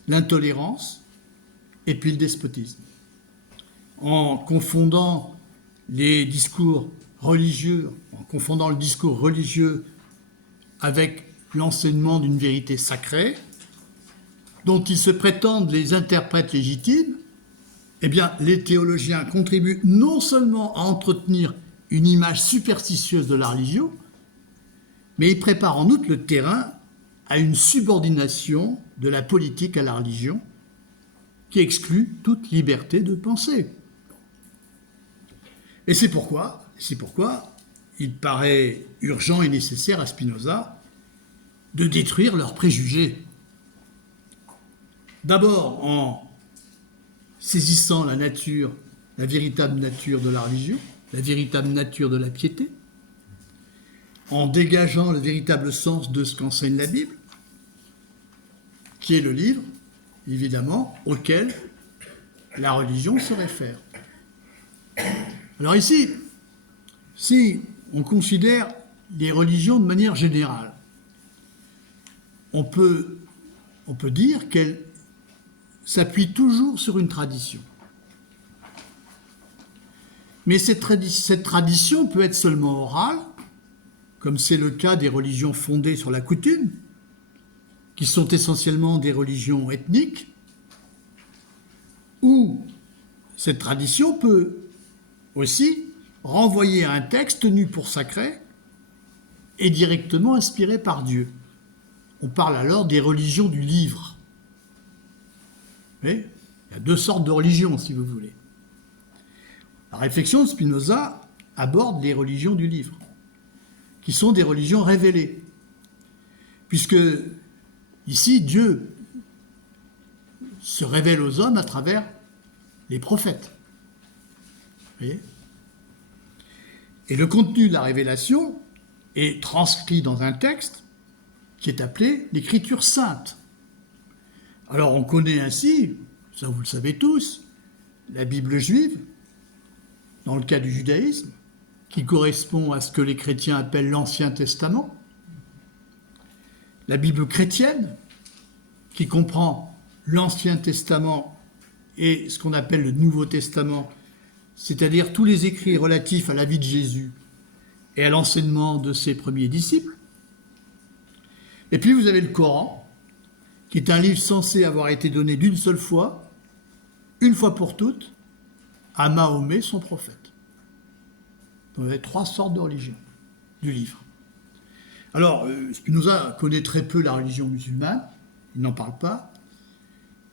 l'intolérance et puis le despotisme. En confondant les discours religieux, en confondant le discours religieux avec l'enseignement d'une vérité sacrée, dont ils se prétendent les interprètes légitimes, eh bien, les théologiens contribuent non seulement à entretenir une image superstitieuse de la religion, mais ils préparent en outre le terrain à une subordination de la politique à la religion qui exclut toute liberté de pensée. Et c'est pourquoi il paraît urgent et nécessaire à Spinoza de détruire leurs préjugés. D'abord en saisissant la véritable nature de la religion, la véritable nature de la piété, en dégageant le véritable sens de ce qu'enseigne la Bible, qui est le livre, évidemment, auquel la religion se réfère. Alors ici, si on considère les religions de manière générale, on peut dire qu'elles s'appuient toujours sur une tradition. Mais cette tradition peut être seulement orale, comme c'est le cas des religions fondées sur la coutume, qui sont essentiellement des religions ethniques, ou cette tradition peut aussi renvoyer à un texte tenu pour sacré et directement inspiré par Dieu. On parle alors des religions du livre. Mais il y a deux sortes de religions, si vous voulez. La réflexion de Spinoza aborde les religions du livre, qui sont des religions révélées. Puisque ici, Dieu se révèle aux hommes à travers les prophètes. Vous voyez ? Et le contenu de la révélation est transcrit dans un texte qui est appelé l'Écriture sainte. Alors on connaît ainsi, ça vous le savez tous, la Bible juive, dans le cas du judaïsme, qui correspond à ce que les chrétiens appellent l'Ancien Testament, la Bible chrétienne, qui comprend l'Ancien Testament et ce qu'on appelle le Nouveau Testament, c'est-à-dire tous les écrits relatifs à la vie de Jésus et à l'enseignement de ses premiers disciples. Et puis vous avez le Coran, qui est un livre censé avoir été donné d'une seule fois, une fois pour toutes, à Mahomet, son prophète. Donc, vous avez trois sortes de religions du livre. Alors, Spinoza connaît très peu la religion musulmane, il n'en parle pas.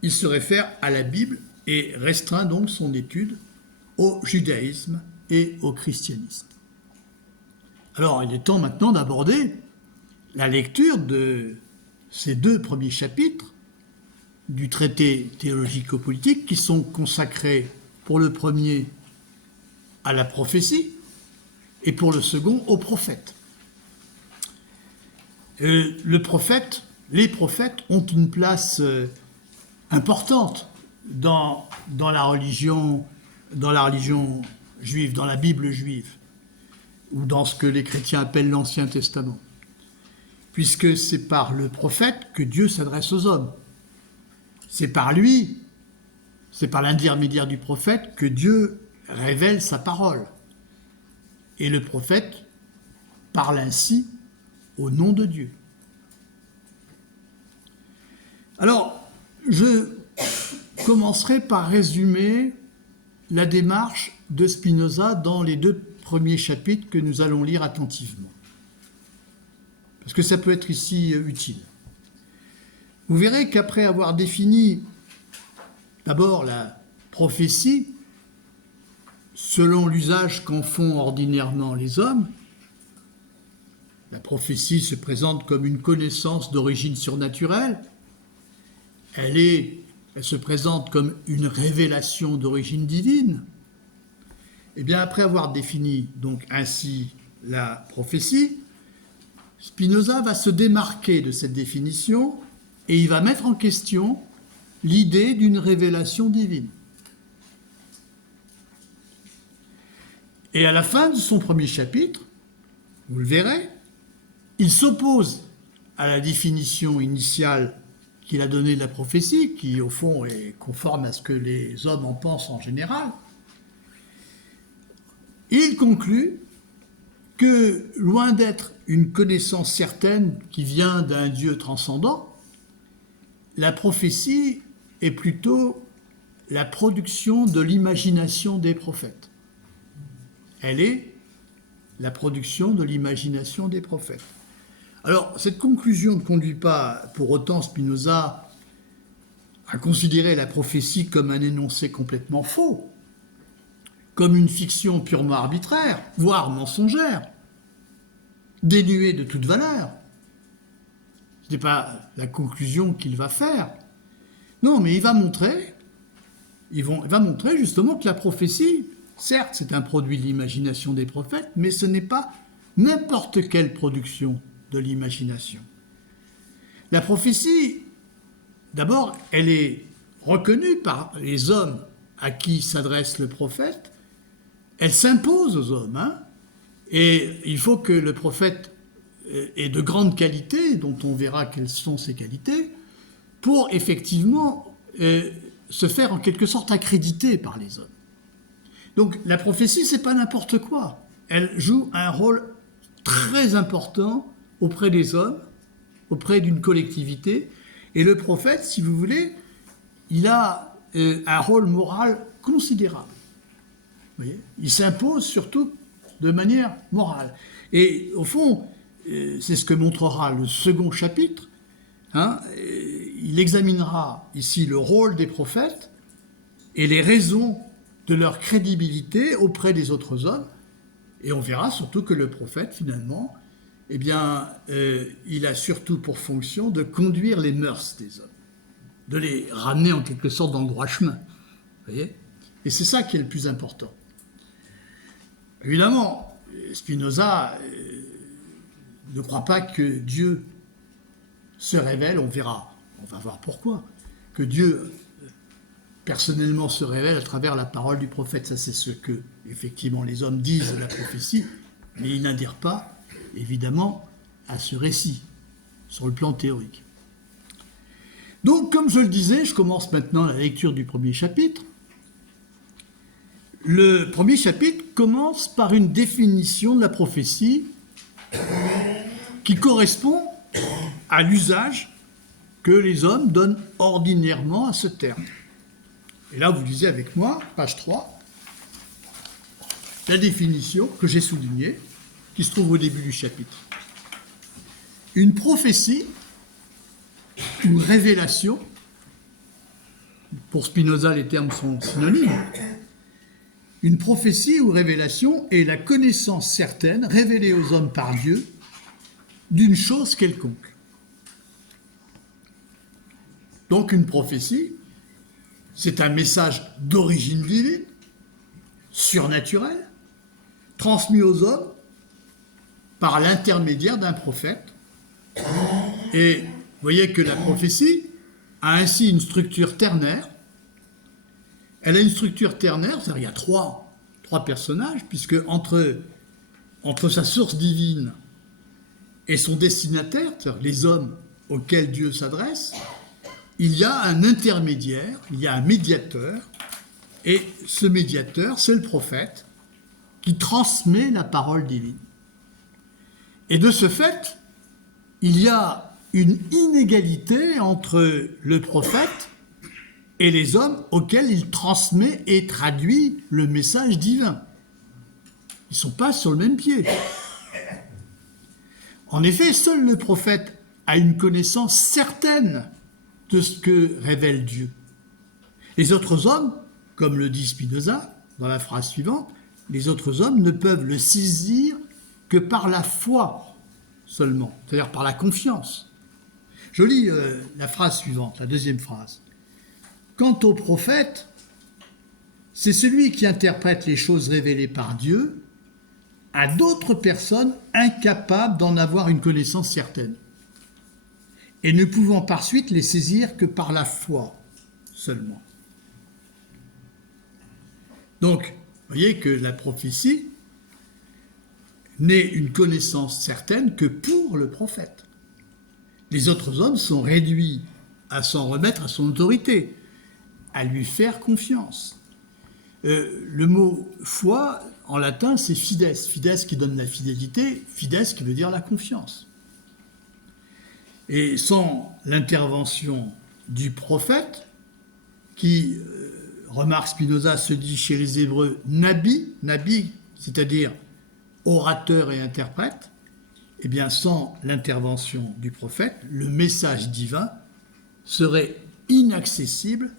Il se réfère à la Bible et restreint donc son étude au judaïsme et au christianisme. Alors, il est temps maintenant d'aborder la lecture de ces deux premiers chapitres du traité théologico-politique qui sont consacrés pour le premier à la prophétie et pour le second au prophète. Les prophètes ont une place importante dans la religion dans la religion juive, dans la Bible juive, ou dans ce que les chrétiens appellent l'Ancien Testament. Puisque c'est par le prophète que Dieu s'adresse aux hommes. C'est par lui, c'est par l'intermédiaire du prophète que Dieu révèle sa parole. Et le prophète parle ainsi au nom de Dieu. Alors, je commencerai par résumer la démarche de Spinoza dans les 2 premiers chapitres que nous allons lire attentivement. Parce que ça peut être ici utile. Vous verrez qu'après avoir défini d'abord la prophétie, selon l'usage qu'en font ordinairement les hommes, la prophétie se présente comme une connaissance d'origine surnaturelle, elle se présente comme une révélation d'origine divine. Et bien après avoir défini donc ainsi la prophétie, Spinoza va se démarquer de cette définition et il va mettre en question l'idée d'une révélation divine. Et à la fin de son premier chapitre, vous le verrez, il s'oppose à la définition initiale qu'il a donnée de la prophétie, qui au fond est conforme à ce que les hommes en pensent en général. Et il conclut que, loin d'être une connaissance certaine qui vient d'un Dieu transcendant, la prophétie est plutôt la production de l'imagination des prophètes. Elle est la production de l'imagination des prophètes. Alors, cette conclusion ne conduit pas pour autant Spinoza à considérer la prophétie comme un énoncé complètement faux, comme une fiction purement arbitraire, voire mensongère, dénuée de toute valeur. Ce n'est pas la conclusion qu'il va faire. Non, mais il va montrer justement que la prophétie, certes, c'est un produit de l'imagination des prophètes, mais ce n'est pas n'importe quelle production de l'imagination. La prophétie, d'abord, elle est reconnue par les hommes à qui s'adresse le prophète. Elle s'impose aux hommes, et il faut que le prophète ait de grandes qualités, dont on verra quelles sont ces qualités, pour effectivement se faire en quelque sorte accréditer par les hommes. Donc la prophétie, c'est pas n'importe quoi. Elle joue un rôle très important auprès des hommes, auprès d'une collectivité. Et le prophète, si vous voulez, il a un rôle moral considérable. Vous voyez, il s'impose surtout de manière morale. Et au fond, c'est ce que montrera le second chapitre. Il examinera ici le rôle des prophètes et les raisons de leur crédibilité auprès des autres hommes. Et on verra surtout que le prophète, finalement, il a surtout pour fonction de conduire les mœurs des hommes, de les ramener en quelque sorte dans le droit chemin. Vous voyez ? Et c'est ça qui est le plus important. Évidemment, Spinoza ne croit pas que Dieu se révèle, on verra, on va voir pourquoi, que Dieu personnellement se révèle à travers la parole du prophète. Ça, c'est ce que, effectivement, les hommes disent de la prophétie, mais ils n'adhèrent pas, évidemment, à ce récit, sur le plan théorique. Donc, comme je le disais, je commence maintenant la lecture du premier chapitre. Le premier chapitre commence par une définition de la prophétie qui correspond à l'usage que les hommes donnent ordinairement à ce terme. Et là, vous lisez avec moi, page 3, la définition que j'ai soulignée, qui se trouve au début du chapitre. Une prophétie, une révélation, pour Spinoza, les termes sont synonymes. Une prophétie ou révélation est la connaissance certaine, révélée aux hommes par Dieu, d'une chose quelconque. Donc une prophétie, c'est un message d'origine divine, surnaturel, transmis aux hommes par l'intermédiaire d'un prophète. Et vous voyez que la prophétie a ainsi une structure ternaire Elle a une structure ternaire, c'est-à-dire il y a trois personnages, puisque entre sa source divine et son destinataire, c'est-à-dire les hommes auxquels Dieu s'adresse, il y a un intermédiaire, il y a un médiateur, et ce médiateur, c'est le prophète, qui transmet la parole divine. Et de ce fait, il y a une inégalité entre le prophète et les hommes auxquels il transmet et traduit le message divin. Ils ne sont pas sur le même pied. En effet, seul le prophète a une connaissance certaine de ce que révèle Dieu. Les autres hommes, comme le dit Spinoza dans la phrase suivante, les autres hommes ne peuvent le saisir que par la foi seulement, c'est-à-dire par la confiance. Je lis la phrase suivante, la deuxième phrase. Quant au prophète, c'est celui qui interprète les choses révélées par Dieu à d'autres personnes incapables d'en avoir une connaissance certaine et ne pouvant par suite les saisir que par la foi seulement. Donc, vous voyez que la prophétie n'est une connaissance certaine que pour le prophète. Les autres hommes sont réduits à s'en remettre à son autorité, à lui faire confiance. Le mot foi, en latin, c'est fides. Fides qui donne la fidélité, fides qui veut dire la confiance. Et sans l'intervention du prophète, qui, remarque Spinoza, se dit chez les Hébreux nabi, c'est-à-dire orateur et interprète, eh bien sans l'intervention du prophète, le message divin serait inaccessible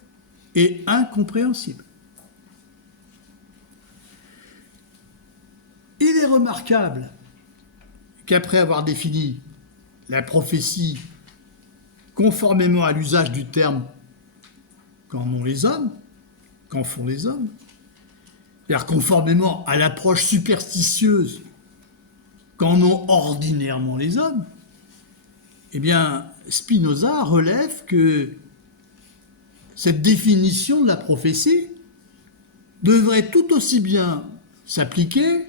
et incompréhensible. Il est remarquable qu'après avoir défini la prophétie conformément à l'usage du terme qu'en font les hommes, c'est-à-dire conformément à l'approche superstitieuse qu'en ont ordinairement les hommes, eh bien, Spinoza relève que cette définition de la prophétie devrait tout aussi bien s'appliquer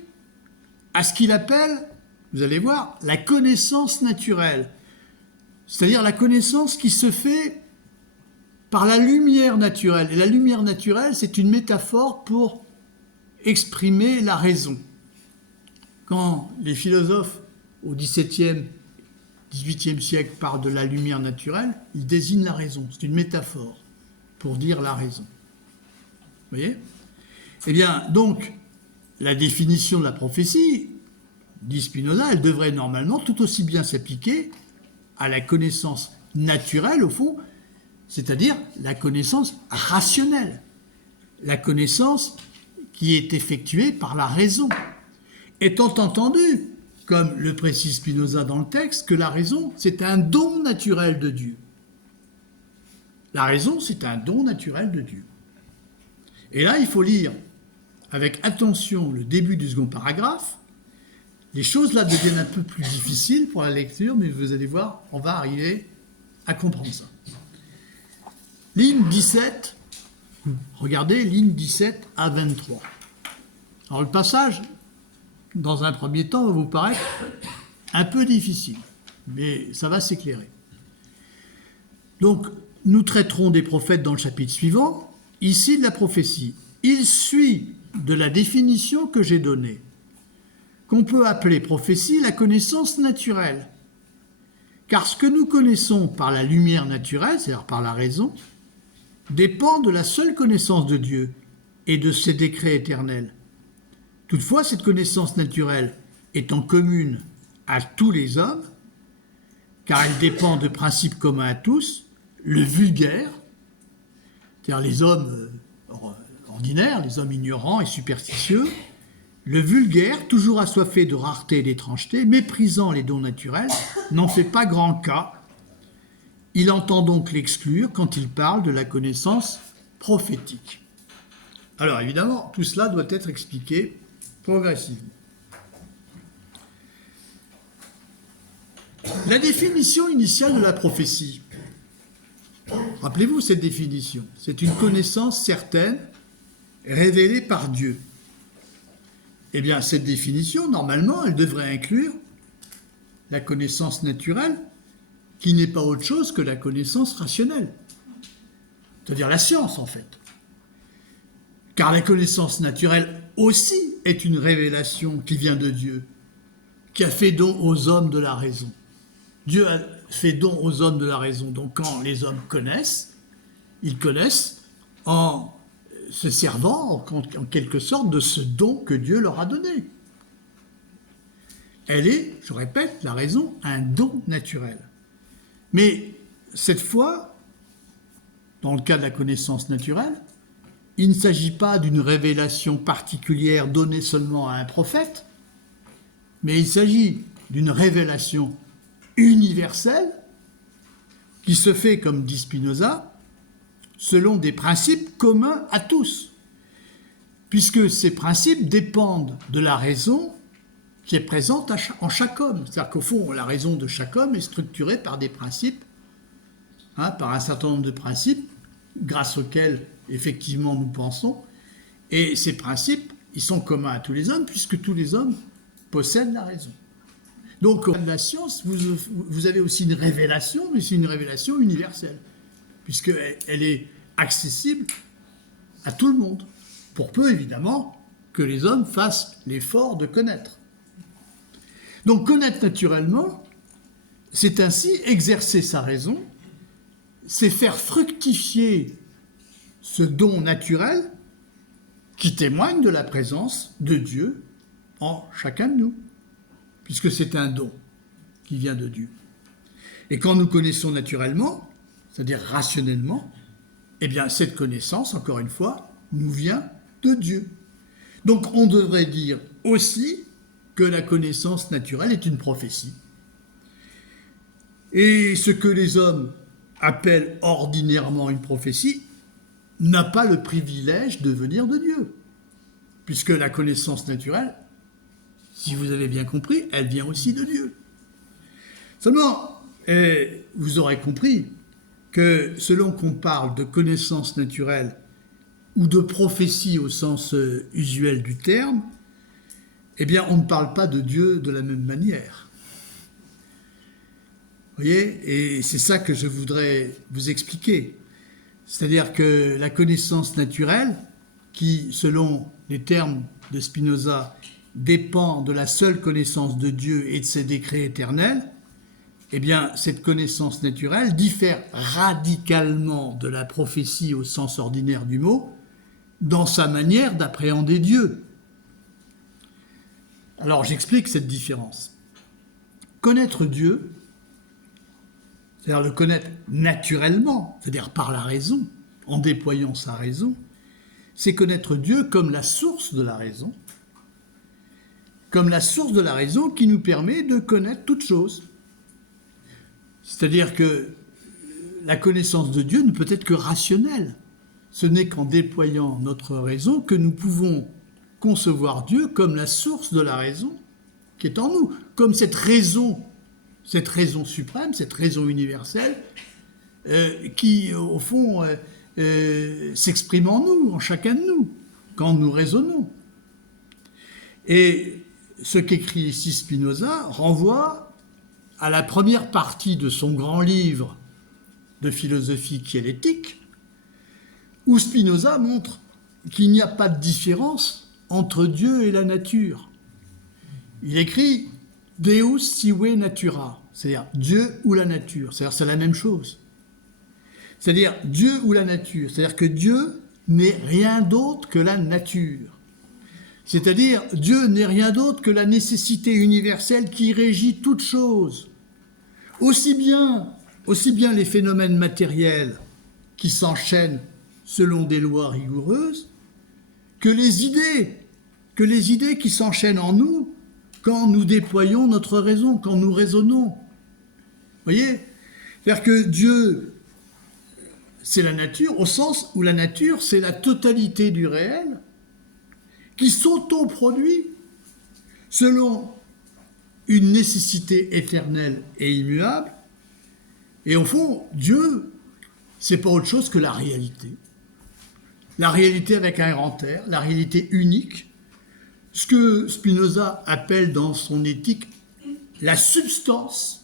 à ce qu'il appelle, vous allez voir, la connaissance naturelle, c'est-à-dire la connaissance qui se fait par la lumière naturelle. Et la lumière naturelle, c'est une métaphore pour exprimer la raison. Quand les philosophes au XVIIe, XVIIIe siècle parlent de la lumière naturelle, ils désignent la raison. C'est une métaphore pour dire la raison. Vous voyez ? Eh bien, donc, la définition de la prophétie, dit Spinoza, elle devrait normalement tout aussi bien s'appliquer à la connaissance naturelle, au fond, c'est-à-dire la connaissance rationnelle, la connaissance qui est effectuée par la raison. Étant entendu, comme le précise Spinoza dans le texte, que la raison, c'est un don naturel de Dieu. La raison, c'est un don naturel de Dieu. Et là, il faut lire avec attention le début du second paragraphe. Les choses là deviennent un peu plus difficiles pour la lecture, mais vous allez voir, on va arriver à comprendre ça. Ligne 17, regardez, ligne 17 à 23. Alors le passage, dans un premier temps, va vous paraître un peu difficile, mais ça va s'éclairer. Donc, nous traiterons des prophètes dans le chapitre suivant. Ici, de la prophétie. Il suit de la définition que j'ai donnée qu'on peut appeler prophétie la connaissance naturelle. Car ce que nous connaissons par la lumière naturelle, c'est-à-dire par la raison, dépend de la seule connaissance de Dieu et de ses décrets éternels. Toutefois, cette connaissance naturelle étant commune à tous les hommes, car elle dépend de principes communs à tous, le vulgaire, c'est-à-dire les hommes ordinaires, les hommes ignorants et superstitieux, le vulgaire, toujours assoiffé de rareté et d'étrangeté, méprisant les dons naturels, n'en fait pas grand cas. Il entend donc l'exclure quand il parle de la connaissance prophétique. Alors évidemment, tout cela doit être expliqué progressivement. La définition initiale de la prophétie. Rappelez-vous cette définition. C'est une connaissance certaine révélée par Dieu. Eh bien, cette définition, normalement, elle devrait inclure la connaissance naturelle, qui n'est pas autre chose que la connaissance rationnelle, c'est-à-dire la science, en fait. Car la connaissance naturelle aussi est une révélation qui vient de Dieu, qui a fait don aux hommes de la raison. Dieu a fait don aux hommes de la raison. Donc quand les hommes connaissent, ils connaissent en se servant en quelque sorte de ce don que Dieu leur a donné. Elle est, je répète, la raison, un don naturel. Mais cette fois, dans le cas de la connaissance naturelle, il ne s'agit pas d'une révélation particulière donnée seulement à un prophète, mais il s'agit d'une révélation universelle qui se fait, comme dit Spinoza, selon des principes communs à tous, puisque ces principes dépendent de la raison qui est présente en chaque homme. C'est-à-dire qu'au fond, la raison de chaque homme est structurée par des principes, par un certain nombre de principes, grâce auxquels, effectivement, nous pensons. Et ces principes, ils sont communs à tous les hommes, puisque tous les hommes possèdent la raison. Donc, dans la science, vous avez aussi une révélation, mais c'est une révélation universelle, puisqu'elle est accessible à tout le monde, pour peu, évidemment, que les hommes fassent l'effort de connaître. Donc, connaître naturellement, c'est ainsi exercer sa raison, c'est faire fructifier ce don naturel qui témoigne de la présence de Dieu en chacun de nous, puisque c'est un don qui vient de Dieu. Et quand nous connaissons naturellement, c'est-à-dire rationnellement, eh bien cette connaissance, encore une fois, nous vient de Dieu. Donc on devrait dire aussi que la connaissance naturelle est une prophétie. Et ce que les hommes appellent ordinairement une prophétie n'a pas le privilège de venir de Dieu, puisque la connaissance naturelle, si vous avez bien compris, elle vient aussi de Dieu. Seulement, vous aurez compris que selon qu'on parle de connaissance naturelle ou de prophétie au sens usuel du terme, eh bien, on ne parle pas de Dieu de la même manière. Vous voyez ? Et c'est ça que je voudrais vous expliquer. C'est-à-dire que la connaissance naturelle, qui, selon les termes de Spinoza, dépend de la seule connaissance de Dieu et de ses décrets éternels, eh bien, cette connaissance naturelle diffère radicalement de la prophétie au sens ordinaire du mot, dans sa manière d'appréhender Dieu. Alors, j'explique cette différence. Connaître Dieu, c'est-à-dire le connaître naturellement, c'est-à-dire par la raison, en déployant sa raison, c'est connaître Dieu comme la source de la raison qui nous permet de connaître toute chose. C'est-à-dire que la connaissance de Dieu ne peut être que rationnelle. Ce n'est qu'en déployant notre raison que nous pouvons concevoir Dieu comme la source de la raison qui est en nous, comme cette raison suprême, cette raison universelle qui, au fond, s'exprime en nous, en chacun de nous, quand nous raisonnons. Et ce qu'écrit ici Spinoza renvoie à la première partie de son grand livre de philosophie qui est l'éthique, où Spinoza montre qu'il n'y a pas de différence entre Dieu et la nature. Il écrit « Deus sive natura », c'est-à-dire Dieu ou la nature, c'est-à-dire c'est la même chose. C'est-à-dire Dieu ou la nature, c'est-à-dire que Dieu n'est rien d'autre que la nature. C'est-à-dire Dieu n'est rien d'autre que la nécessité universelle qui régit toute chose. Aussi bien les phénomènes matériels qui s'enchaînent selon des lois rigoureuses, que les idées qui s'enchaînent en nous quand nous déployons notre raison, quand nous raisonnons. Vous voyez ? C'est-à-dire que Dieu, c'est la nature, au sens où la nature, c'est la totalité du réel qui s'autoproduit selon une nécessité éternelle et immuable. Et au fond, Dieu, c'est pas autre chose que la réalité. la réalité avec un grand R, la réalité unique, ce que Spinoza appelle dans son éthique la substance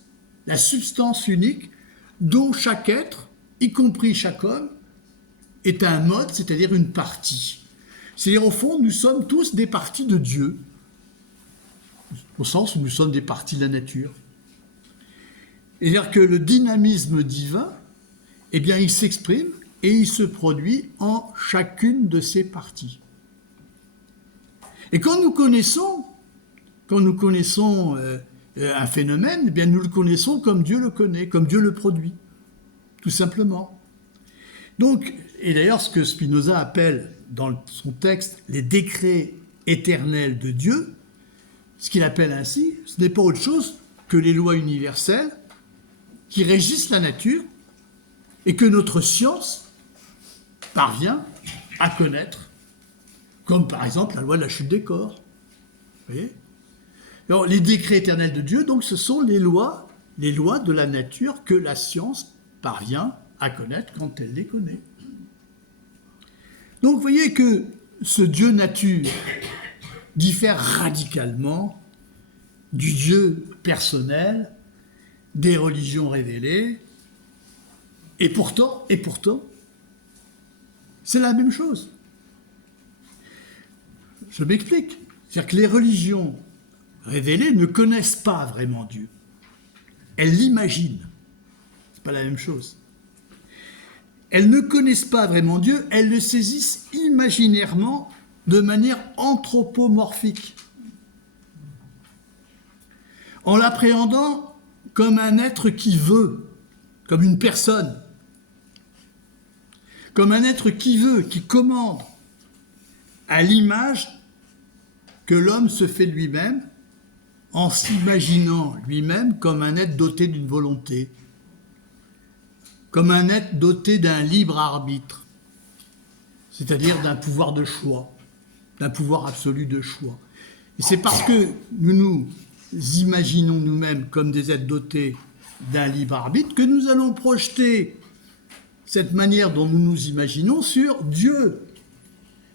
unique dont chaque être, y compris chaque homme, est un mode, c'est-à-dire une partie. C'est-à-dire, au fond, nous sommes tous des parties de Dieu, au sens où nous sommes des parties de la nature. C'est-à-dire que le dynamisme divin, eh bien, il s'exprime et il se produit en chacune de ses parties. Et quand nous connaissons un phénomène, eh bien, nous le connaissons comme Dieu le connaît, comme Dieu le produit, tout simplement. Donc, et d'ailleurs, ce que Spinoza appelle dans son texte les décrets éternels de Dieu, ce qu'il appelle ainsi, ce n'est pas autre chose que les lois universelles qui régissent la nature et que notre science parvient à connaître, comme par exemple la loi de la chute des corps. Vous voyez ? Alors, les décrets éternels de Dieu, donc, ce sont les lois de la nature que la science parvient à connaître quand elle les connaît. Donc, vous voyez que ce Dieu nature diffère radicalement du Dieu personnel des religions révélées, et pourtant, c'est la même chose. Je m'explique. C'est-à-dire que les religions révélées ne connaissent pas vraiment Dieu. Elles l'imaginent. C'est pas la même chose. Elles ne connaissent pas vraiment Dieu, elles le saisissent imaginairement de manière anthropomorphique, en l'appréhendant comme un être qui veut, comme une personne, comme un être qui veut, qui commande, à l'image que l'homme se fait de lui-même, en s'imaginant lui-même comme un être doté d'une volonté, comme un être doté d'un libre arbitre, c'est-à-dire d'un pouvoir de choix, d'un pouvoir absolu de choix. Et c'est parce que nous nous imaginons nous-mêmes comme des êtres dotés d'un libre arbitre que nous allons projeter cette manière dont nous nous imaginons sur Dieu,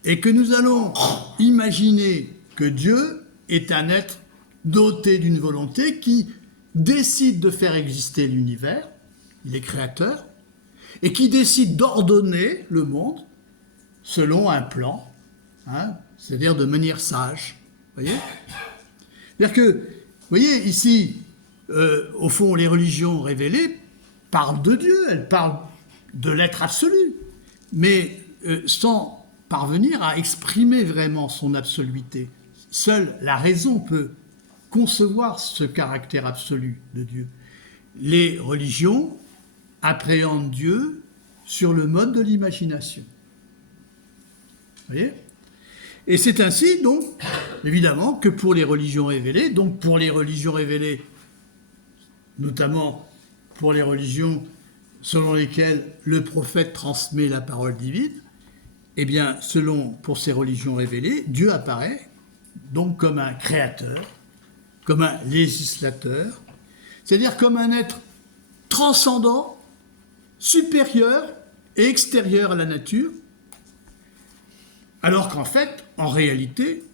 et que nous allons imaginer que Dieu est un être doté d'une volonté qui décide de faire exister l'univers, il est créateur, et qui décide d'ordonner le monde selon un plan, c'est-à-dire de manière sage. Vous voyez ? C'est-à-dire que, vous voyez, ici, au fond, les religions révélées parlent de Dieu, elles parlent de l'être absolu, mais sans parvenir à exprimer vraiment son absoluité. Seule la raison peut concevoir ce caractère absolu de Dieu. Les religions appréhendent Dieu sur le mode de l'imagination. Vous voyez ? Et c'est ainsi, donc, évidemment, que pour les religions révélées, notamment pour les religions selon lesquelles le prophète transmet la parole divine, eh bien, pour ces religions révélées, Dieu apparaît donc comme un créateur, comme un législateur, c'est-à-dire comme un être transcendant, supérieur et extérieur à la nature, alors qu'en fait, en réalité,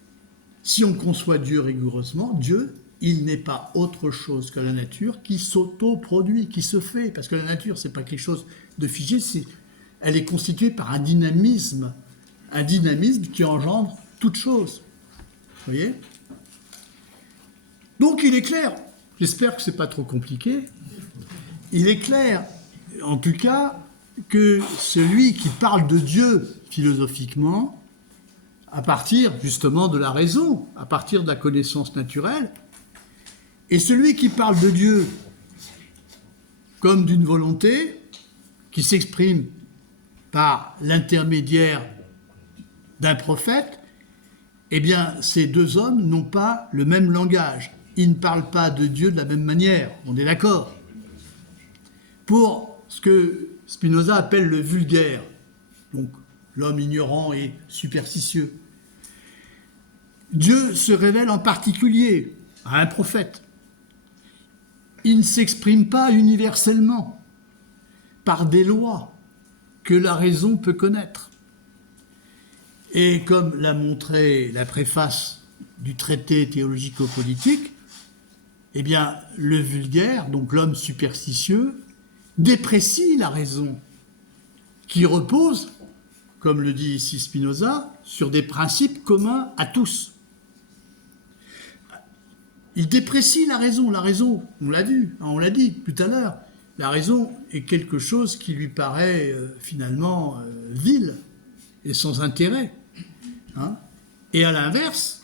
si on conçoit Dieu rigoureusement, Dieu, il n'est pas autre chose que la nature qui s'auto-produit, qui se fait, parce que la nature, c'est pas quelque chose de figé, elle est constituée par un dynamisme qui engendre toute chose. Vous voyez ? Donc il est clair, j'espère que c'est pas trop compliqué, il est clair, en tout cas, que celui qui parle de Dieu philosophiquement, à partir justement de la raison, à partir de la connaissance naturelle, et celui qui parle de Dieu comme d'une volonté qui s'exprime par l'intermédiaire d'un prophète, eh bien, ces deux hommes n'ont pas le même langage. Ils ne parlent pas de Dieu de la même manière, on est d'accord. Pour ce que Spinoza appelle le vulgaire, donc l'homme ignorant et superstitieux, Dieu se révèle en particulier à un prophète. Il ne s'exprime pas universellement par des lois que la raison peut connaître. Et comme l'a montré la préface du traité théologico-politique, eh bien, le vulgaire, donc l'homme superstitieux, déprécie la raison, qui repose, comme le dit ici Spinoza, sur des principes communs à tous. Il déprécie la raison. La raison, on l'a vu, on l'a dit tout à l'heure, la raison est quelque chose qui lui paraît finalement vil et sans intérêt. Hein. Et à l'inverse,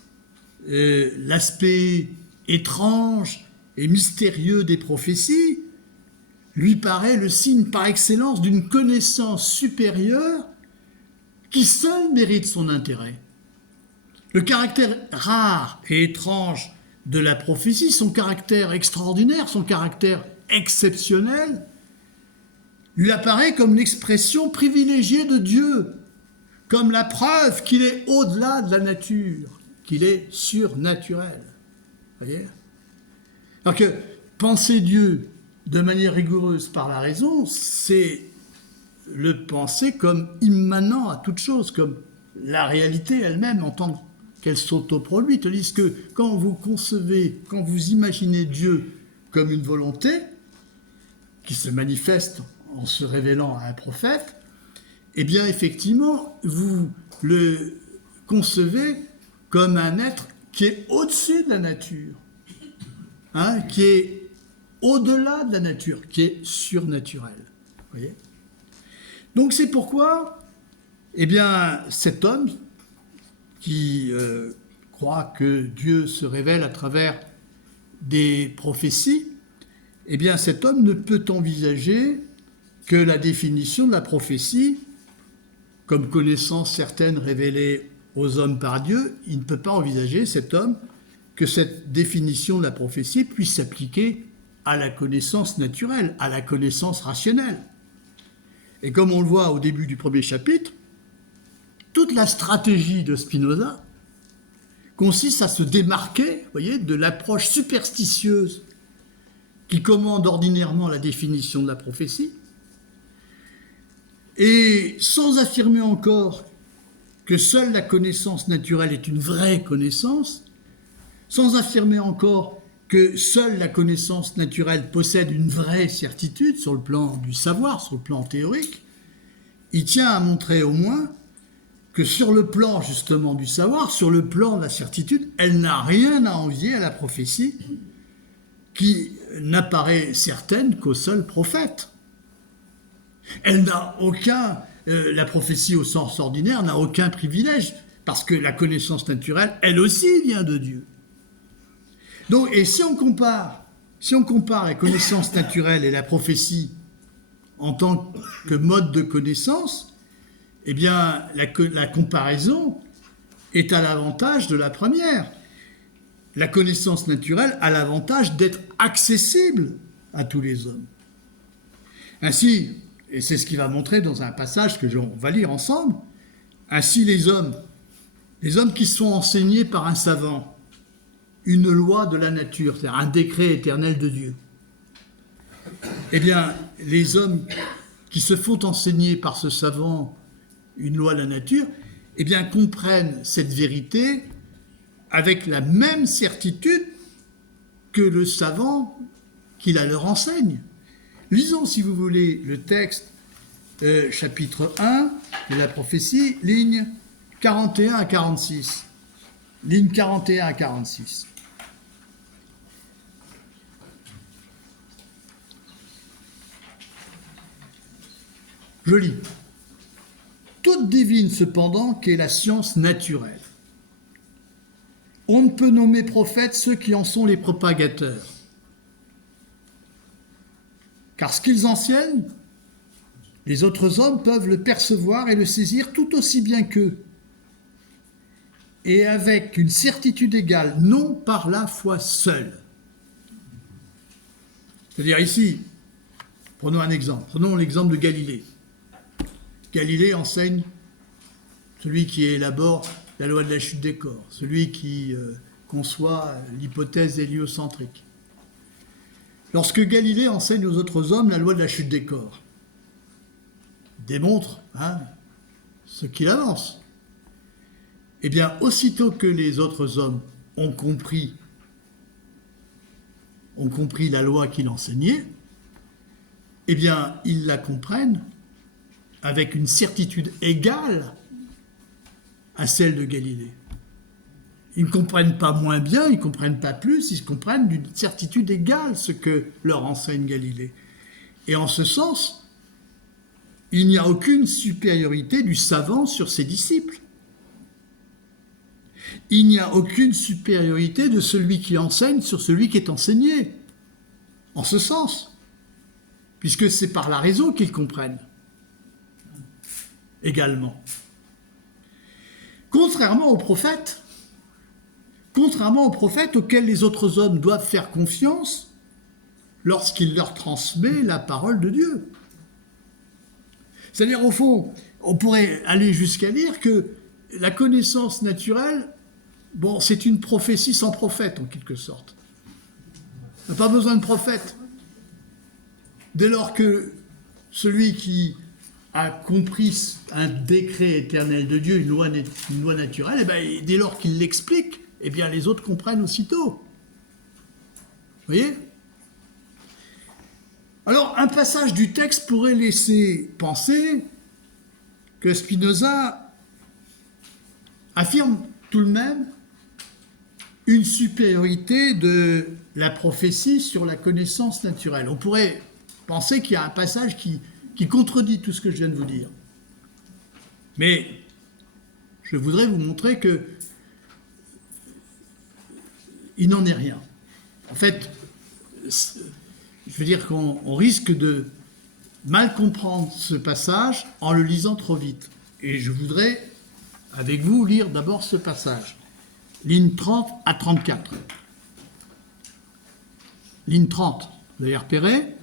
l'aspect étrange et mystérieux des prophéties lui paraît le signe par excellence d'une connaissance supérieure qui seule mérite son intérêt. Le caractère rare et étrange de la prophétie, son caractère extraordinaire, son caractère exceptionnel, lui apparaît comme l'expression privilégiée de Dieu, comme la preuve qu'il est au-delà de la nature, qu'il est surnaturel. Vous voyez ? Alors que penser Dieu de manière rigoureuse par la raison, c'est le penser comme immanent à toute chose, comme la réalité elle-même en tant qu'elle s'autoproduit. Tandis que quand vous concevez, quand vous imaginez Dieu comme une volonté qui se manifeste en se révélant à un prophète, eh bien effectivement, vous le concevez comme un être qui est au-dessus de la nature, hein, qui est au-delà de la nature, qui est surnaturel. Vous voyez ? Donc c'est pourquoi, eh bien, cet homme qui croit que Dieu se révèle à travers des prophéties, eh bien cet homme ne peut envisager que la définition de la prophétie comme connaissance certaine révélée aux hommes par Dieu. Il ne peut pas envisager, cet homme, que cette définition de la prophétie puisse s'appliquer à la connaissance naturelle, à la connaissance rationnelle. Et comme on le voit au début du premier chapitre, toute la stratégie de Spinoza consiste à se démarquer, vous voyez, de l'approche superstitieuse qui commande ordinairement la définition de la prophétie, et sans affirmer encore que seule la connaissance naturelle est une vraie connaissance, sans affirmer encore que seule la connaissance naturelle possède une vraie certitude sur le plan du savoir, sur le plan théorique, il tient à montrer au moins que sur le plan justement du savoir, sur le plan de la certitude, elle n'a rien à envier à la prophétie qui n'apparaît certaine qu'au seul prophète. Elle n'a aucun, la prophétie au sens ordinaire n'a aucun privilège, parce que la connaissance naturelle, elle aussi vient de Dieu. Donc, et si on compare la connaissance naturelle et la prophétie en tant que mode de connaissance, eh bien, la comparaison est à l'avantage de la première. La connaissance naturelle a l'avantage d'être accessible à tous les hommes. Ainsi, et c'est ce qu'il va montrer dans un passage que on va lire ensemble, ainsi les hommes qui sont enseignés par un savant, une loi de la nature, c'est-à-dire un décret éternel de Dieu. Eh bien, les hommes qui se font enseigner par ce savant une loi de la nature, eh bien, comprennent cette vérité avec la même certitude que le savant qui la leur enseigne. Lisons, si vous voulez, le texte, chapitre 1 de la prophétie, lignes 41 à 46. Lignes 41 à 46. Je lis. Toute divine, cependant, qu'est la science naturelle. On ne peut nommer prophètes ceux qui en sont les propagateurs. Car ce qu'ils enseignent, les autres hommes peuvent le percevoir et le saisir tout aussi bien qu'eux. Et avec une certitude égale, non par la foi seule. C'est-à-dire ici, prenons un exemple. Prenons l'exemple de Galilée. Galilée enseigne celui qui élabore la loi de la chute des corps, celui qui conçoit l'hypothèse héliocentrique. Lorsque Galilée enseigne aux autres hommes la loi de la chute des corps, démontre ce qu'il avance. eh bien, aussitôt que les autres hommes ont compris la loi qu'il enseignait, eh bien, ils la comprennent avec une certitude égale à celle de Galilée. Ils ne comprennent pas moins bien, ils ne comprennent pas plus, ils comprennent d'une certitude égale ce que leur enseigne Galilée. Et en ce sens, il n'y a aucune supériorité du savant sur ses disciples. Il n'y a aucune supériorité de celui qui enseigne sur celui qui est enseigné. En ce sens, puisque c'est par la raison qu'ils comprennent également. Contrairement aux prophètes auxquels les autres hommes doivent faire confiance lorsqu'il leur transmet la parole de Dieu. C'est-à-dire, au fond, on pourrait aller jusqu'à dire que la connaissance naturelle, bon, c'est une prophétie sans prophète, en quelque sorte. On n'a pas besoin de prophète. Dès lors que celui qui a compris un décret éternel de Dieu, une loi naturelle, eh bien, dès lors qu'il l'explique, eh bien, les autres comprennent aussitôt. Vous voyez ? Alors, un passage du texte pourrait laisser penser que Spinoza affirme tout de même une supériorité de la prophétie sur la connaissance naturelle. On pourrait penser qu'il y a un passage qui contredit tout ce que je viens de vous dire. Mais je voudrais vous montrer que il n'en est rien. En fait, je veux dire qu'on risque de mal comprendre ce passage en le lisant trop vite. Et je voudrais, avec vous, lire d'abord ce passage. Ligne 30 à 34. Ligne 30, vous avez repéré ?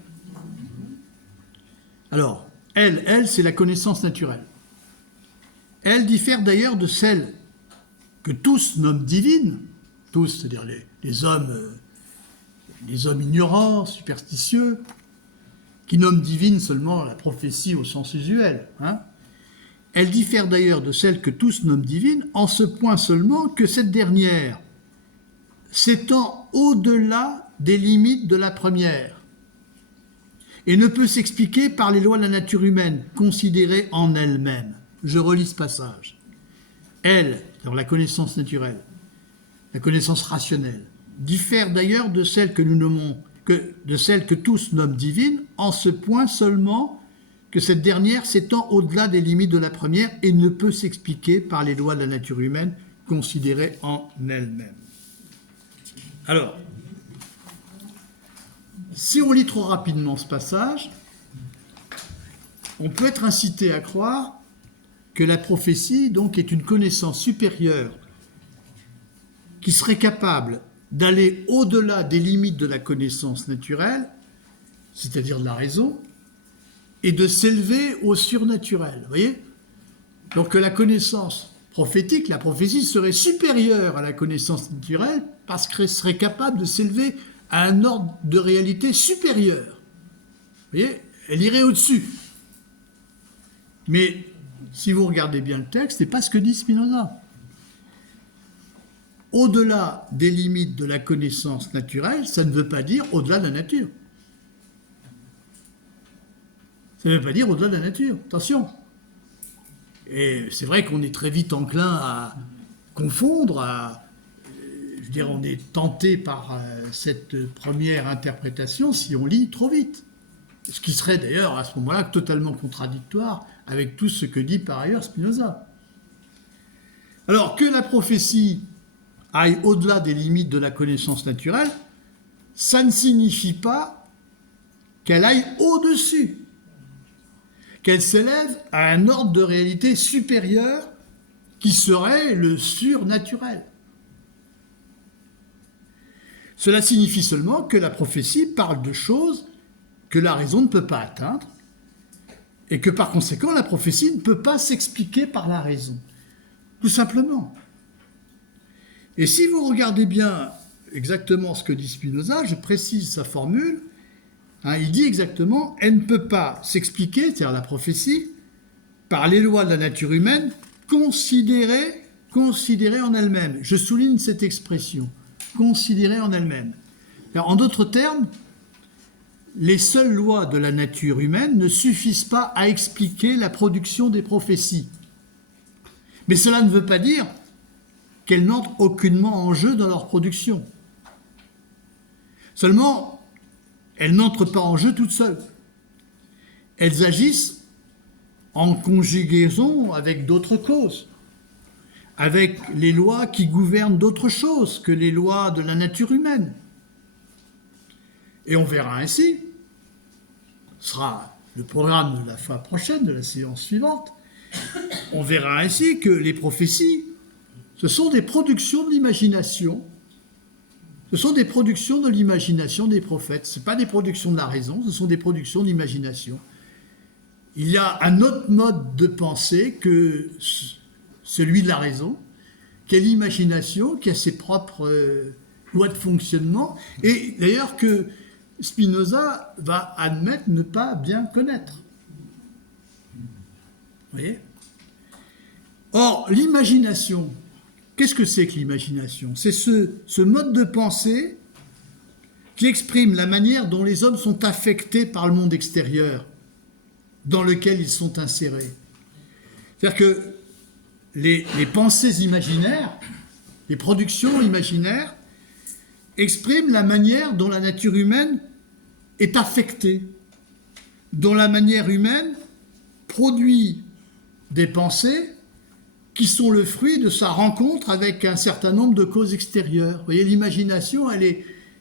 Alors, elle, c'est la connaissance naturelle. Elle diffère d'ailleurs de celle que tous nomment divine, tous, c'est-à-dire les hommes ignorants, superstitieux, qui nomment divine seulement la prophétie au sens usuel. Elle diffère d'ailleurs de celle que tous nomment divine en ce point seulement que cette dernière s'étend au-delà des limites de la première et ne peut s'expliquer par les lois de la nature humaine considérées en elle-même. Je relis ce passage. Elle, dans la connaissance naturelle, la connaissance rationnelle, diffère d'ailleurs de celle que tous nomment divine, en ce point seulement que cette dernière s'étend au-delà des limites de la première et ne peut s'expliquer par les lois de la nature humaine considérées en elle-même. Alors, si on lit trop rapidement ce passage, on peut être incité à croire que la prophétie, donc, est une connaissance supérieure qui serait capable d'aller au-delà des limites de la connaissance naturelle, c'est-à-dire de la raison, et de s'élever au surnaturel. Vous voyez ? Donc que la connaissance prophétique, la prophétie, serait supérieure à la connaissance naturelle parce qu'elle serait capable de s'élever à un ordre de réalité supérieur. Vous voyez ? Elle irait au-dessus. Mais si vous regardez bien le texte, ce n'est pas ce que dit Spinoza. Au-delà des limites de la connaissance naturelle, ça ne veut pas dire au-delà de la nature. Ça ne veut pas dire au-delà de la nature, attention. Et c'est vrai qu'on est très vite enclin à confondre, on est tenté par cette première interprétation si on lit trop vite. Ce qui serait d'ailleurs à ce moment-là totalement contradictoire avec tout ce que dit par ailleurs Spinoza. Alors que la prophétie aille au-delà des limites de la connaissance naturelle, ça ne signifie pas qu'elle aille au-dessus, qu'elle s'élève à un ordre de réalité supérieur qui serait le surnaturel. Cela signifie seulement que la prophétie parle de choses que la raison ne peut pas atteindre et que par conséquent la prophétie ne peut pas s'expliquer par la raison. Tout simplement. Et si vous regardez bien exactement ce que dit Spinoza, je précise sa formule, il dit exactement « elle ne peut pas s'expliquer, c'est-à-dire la prophétie, par les lois de la nature humaine considérées considérée en elle-même. Je souligne cette expression, considérée en elle-même. En d'autres termes, les seules lois de la nature humaine ne suffisent pas à expliquer la production des prophéties. Mais cela ne veut pas dire qu'elles n'entrent aucunement en jeu dans leur production. Seulement, elles n'entrent pas en jeu toutes seules. Elles agissent en conjugaison avec d'autres causes, avec les lois qui gouvernent d'autres choses que les lois de la nature humaine. Et on verra ainsi, ce sera le programme de la fois prochaine, de la séance suivante, on verra ainsi que les prophéties, ce sont des productions de l'imagination. Ce sont des productions de l'imagination des prophètes. Ce ne sont pas des productions de la raison, ce sont des productions de l'imagination. Il y a un autre mode de pensée que celui de la raison, qui est l'imagination, qui a ses propres lois de fonctionnement, et d'ailleurs que Spinoza va admettre ne pas bien connaître. Vous voyez ? Or, l'imagination, qu'est-ce que c'est que l'imagination ? C'est ce mode de pensée qui exprime la manière dont les hommes sont affectés par le monde extérieur dans lequel ils sont insérés. C'est-à-dire que les pensées imaginaires, les productions imaginaires, expriment la manière dont la nature humaine est affectée, dont la manière humaine produit des pensées qui sont le fruit de sa rencontre avec un certain nombre de causes extérieures. Vous voyez, l'imagination, elle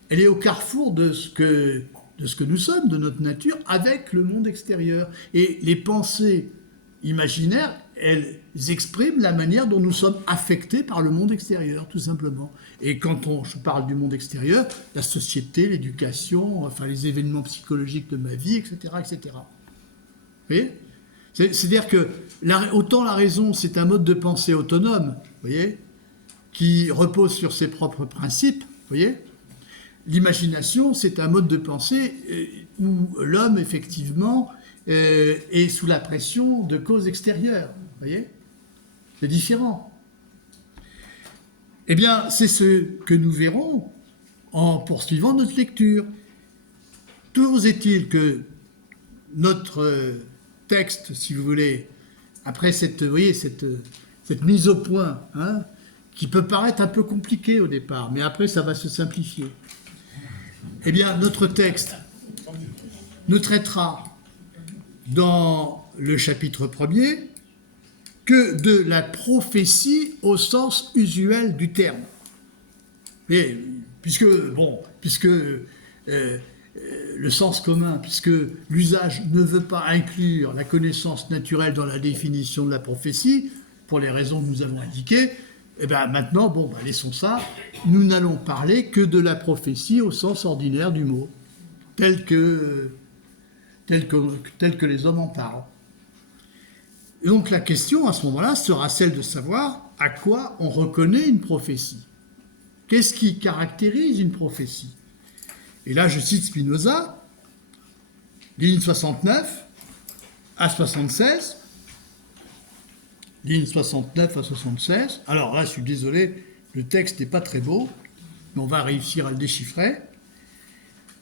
est au carrefour de ce que nous sommes, de notre nature, avec le monde extérieur. Et les pensées imaginaires, elles expriment la manière dont nous sommes affectés par le monde extérieur, tout simplement. Et quand je parle du monde extérieur, la société, l'éducation, enfin les événements psychologiques de ma vie, etc., etc. Vous voyez ? C'est-à-dire que autant la raison, c'est un mode de pensée autonome, vous voyez, qui repose sur ses propres principes, vous voyez. L'imagination, c'est un mode de pensée où l'homme, effectivement, est sous la pression de causes extérieures, vous voyez. C'est différent. Eh bien, c'est ce que nous verrons en poursuivant notre lecture. Toujours est-il que notre texte, si vous voulez, après cette mise au point, hein, qui peut paraître un peu compliquée au départ, mais après ça va se simplifier. Eh bien, notre texte ne traitera dans le chapitre 1er que de la prophétie au sens usuel du terme. Et puisque le sens commun, puisque l'usage ne veut pas inclure la connaissance naturelle dans la définition de la prophétie, pour les raisons que nous avons indiquées, et bien maintenant, laissons ça, nous n'allons parler que de la prophétie au sens ordinaire du mot, tel que les hommes en parlent. Et donc la question à ce moment-là sera celle de savoir à quoi on reconnaît une prophétie. Qu'est-ce qui caractérise une prophétie ? Et là, je cite Spinoza, ligne 69 à 76. Ligne 69 à 76. Alors là, je suis désolé, le texte n'est pas très beau, mais on va réussir à le déchiffrer.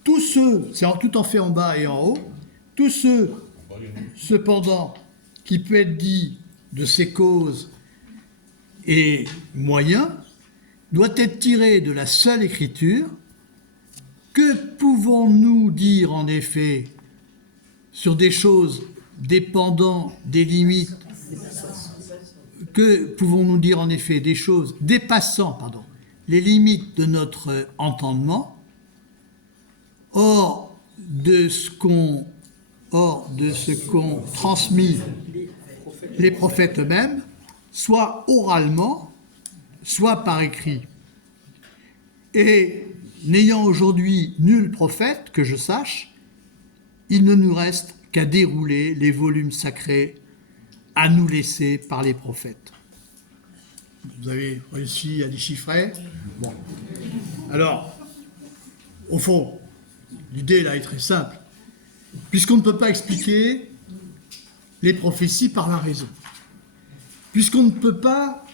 Tous ceux, c'est tout en fait en bas et en haut, tous ceux, cependant, qui peut être dit de ces causes et moyens, doit être tiré de la seule écriture. Que pouvons-nous dire en effet sur des choses dépendant des limites, que pouvons-nous dire en effet des choses dépassant, les limites de notre entendement, hors de ce qu'ont transmis les prophètes eux-mêmes, soit oralement, soit par écrit. Et n'ayant aujourd'hui nul prophète, que je sache, il ne nous reste qu'à dérouler les volumes sacrés à nous laisser par les prophètes. Vous avez réussi à déchiffrer ? Bon. Alors, au fond, l'idée là est très simple. Puisqu'on ne peut pas expliquer les prophéties par la raison, puisqu'on ne peut pas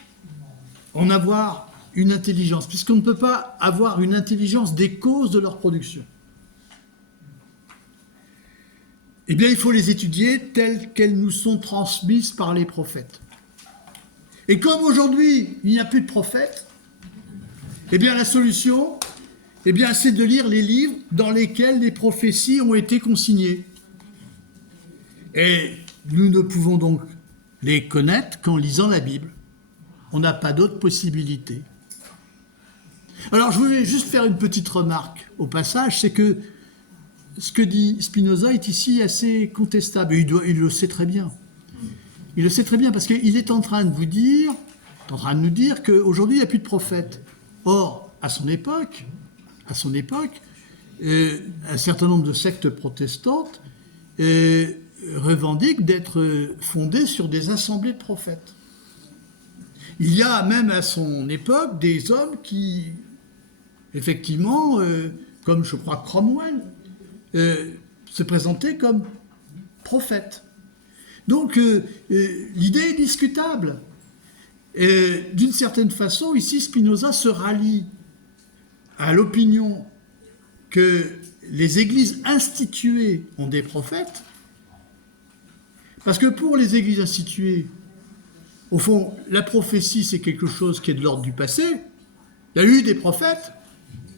en avoir une intelligence, puisqu'on ne peut pas avoir une intelligence des causes de leur production. Eh bien, il faut les étudier telles qu'elles nous sont transmises par les prophètes. Et comme aujourd'hui, il n'y a plus de prophètes, eh bien, la solution, eh bien, c'est de lire les livres dans lesquels les prophéties ont été consignées. Et nous ne pouvons donc les connaître qu'en lisant la Bible. On n'a pas d'autre possibilité. Alors, je voulais juste faire une petite remarque au passage, c'est que ce que dit Spinoza est ici assez contestable. Et il le sait très bien. Il le sait très bien parce qu'il est en train de vous dire, en train de nous dire qu'aujourd'hui, il n'y a plus de prophètes. Or, à son époque, un certain nombre de sectes protestantes revendiquent d'être fondées sur des assemblées de prophètes. Il y a même à son époque des hommes qui, effectivement, comme je crois Cromwell, se présentaient comme prophètes. Donc, l'idée est discutable. D'une certaine façon, ici, Spinoza se rallie à l'opinion que les églises instituées ont des prophètes, parce que pour les églises instituées, au fond, la prophétie, c'est quelque chose qui est de l'ordre du passé. Il y a eu des prophètes,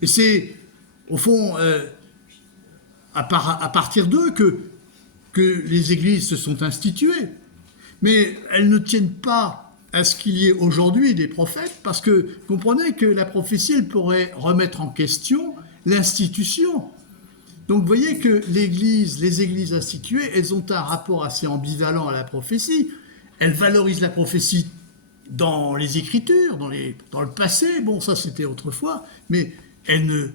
et c'est, au fond, à partir d'eux que les églises se sont instituées. Mais elles ne tiennent pas à ce qu'il y ait aujourd'hui des prophètes, parce que comprenez que la prophétie, elle pourrait remettre en question l'institution. Donc vous voyez que les églises instituées, elles ont un rapport assez ambivalent à la prophétie. Elles valorisent la prophétie dans les Écritures, dans le passé, bon ça c'était autrefois, mais elles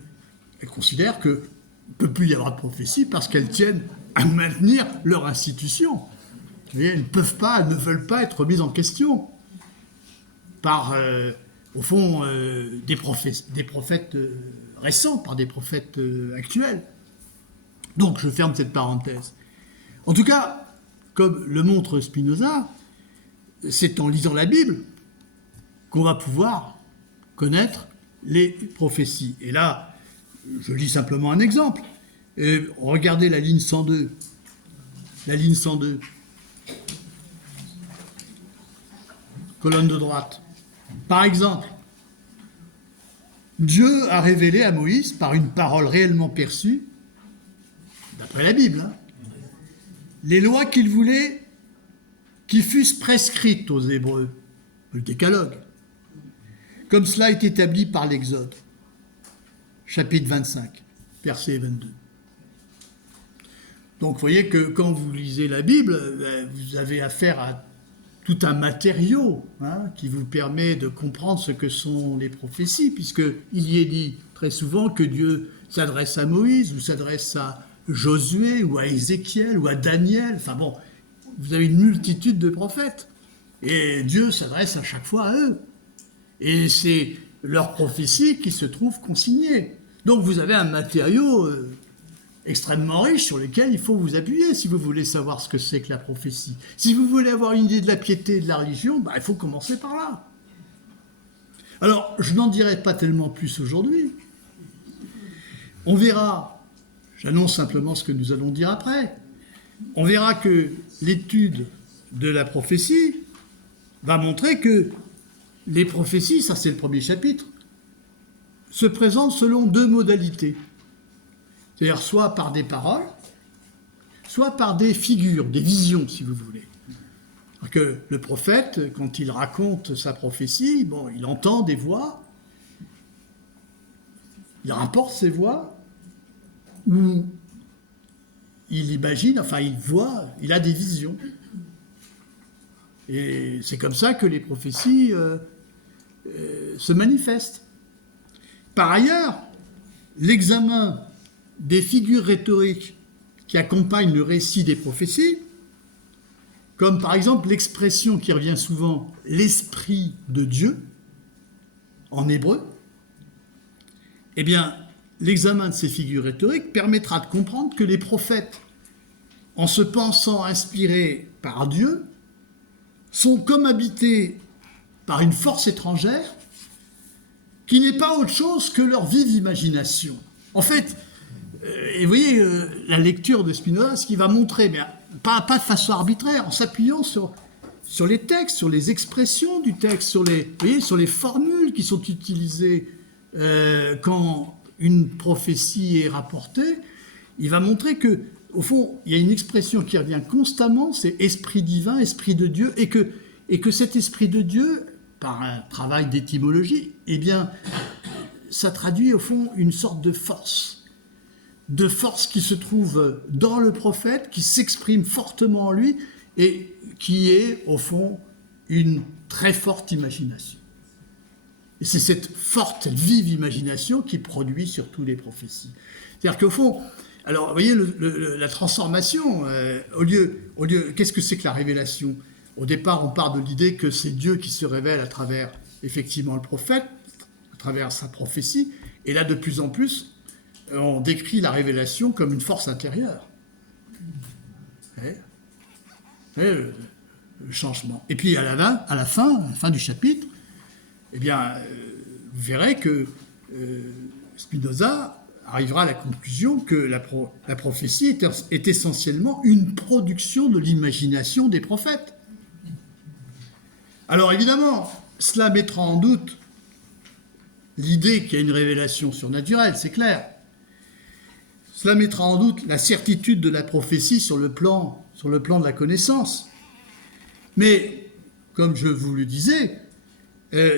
considèrent qu'il ne peut plus y avoir de prophétie parce qu'elles tiennent à maintenir leur institution. Vous voyez, elles ne veulent pas être mises en question par, au fond, des prophètes récents, par des prophètes actuels. Donc, je ferme cette parenthèse. En tout cas, comme le montre Spinoza, c'est en lisant la Bible qu'on va pouvoir connaître les prophéties. Et là, je lis simplement un exemple. Regardez la ligne 102. La ligne 102. Colonne de droite. Par exemple, Dieu a révélé à Moïse, par une parole réellement perçue, d'après la Bible, les lois qu'il voulait qui fussent prescrites aux Hébreux, le décalogue, comme cela est établi par l'Exode, chapitre 25, verset 22. Donc vous voyez que quand vous lisez la Bible, vous avez affaire à tout un matériau qui vous permet de comprendre ce que sont les prophéties, puisqu'il y est dit très souvent que Dieu s'adresse à Moïse, ou s'adresse à Josué, ou à Ézéchiel, ou à Daniel. Enfin bon, vous avez une multitude de prophètes. Et Dieu s'adresse à chaque fois à eux. Et c'est leurs prophéties qui se trouvent consignées. Donc vous avez un matériau extrêmement riche sur lequel il faut vous appuyer si vous voulez savoir ce que c'est que la prophétie. Si vous voulez avoir une idée de la piété et de la religion, il faut commencer par là. Alors, je n'en dirai pas tellement plus aujourd'hui. On verra, j'annonce simplement ce que nous allons dire après, on verra que l'étude de la prophétie va montrer que les prophéties, ça c'est le premier chapitre, se présentent selon deux modalités. C'est-à-dire soit par des paroles, soit par des figures, des visions, si vous voulez. Alors que le prophète, quand il raconte sa prophétie, il entend des voix, il rapporte ces voix, ou il imagine, il voit, il a des visions. Et c'est comme ça que les prophéties se manifestent. Par ailleurs, l'examen des figures rhétoriques qui accompagnent le récit des prophéties, comme par exemple l'expression qui revient souvent « l'Esprit de Dieu » en hébreu, eh bien, l'examen de ces figures rhétoriques permettra de comprendre que les prophètes, en se pensant inspirés par Dieu, sont comme habités par une force étrangère qui n'est pas autre chose que leur vive imagination. En fait, et vous voyez, la lecture de Spinoza, ce qu'il va montrer, mais pas de façon arbitraire, en s'appuyant sur les textes, sur les expressions du texte, sur les formules qui sont utilisées quand une prophétie est rapportée, il va montrer que, au fond, il y a une expression qui revient constamment, c'est esprit divin, esprit de Dieu, et que cet esprit de Dieu, par un travail d'étymologie, eh bien, ça traduit au fond une sorte de force qui se trouve dans le prophète, qui s'exprime fortement en lui, et qui est, au fond, une très forte imagination. Et c'est cette forte, cette vive imagination qui produit surtout les prophéties. C'est-à-dire qu'au fond, alors, vous voyez, la transformation, au lieu, qu'est-ce que c'est que la révélation ? Au départ, on part de l'idée que c'est Dieu qui se révèle à travers, effectivement, le prophète, à travers sa prophétie, et là, de plus en plus, on décrit la révélation comme une force intérieure. Le changement. Et puis, à la fin du chapitre, eh bien, vous verrez que Spinoza arrivera à la conclusion que la prophétie est essentiellement une production de l'imagination des prophètes. Alors évidemment, cela mettra en doute l'idée qu'il y a une révélation surnaturelle, c'est clair. Cela mettra en doute la certitude de la prophétie sur le plan de la connaissance. Mais, comme je vous le disais,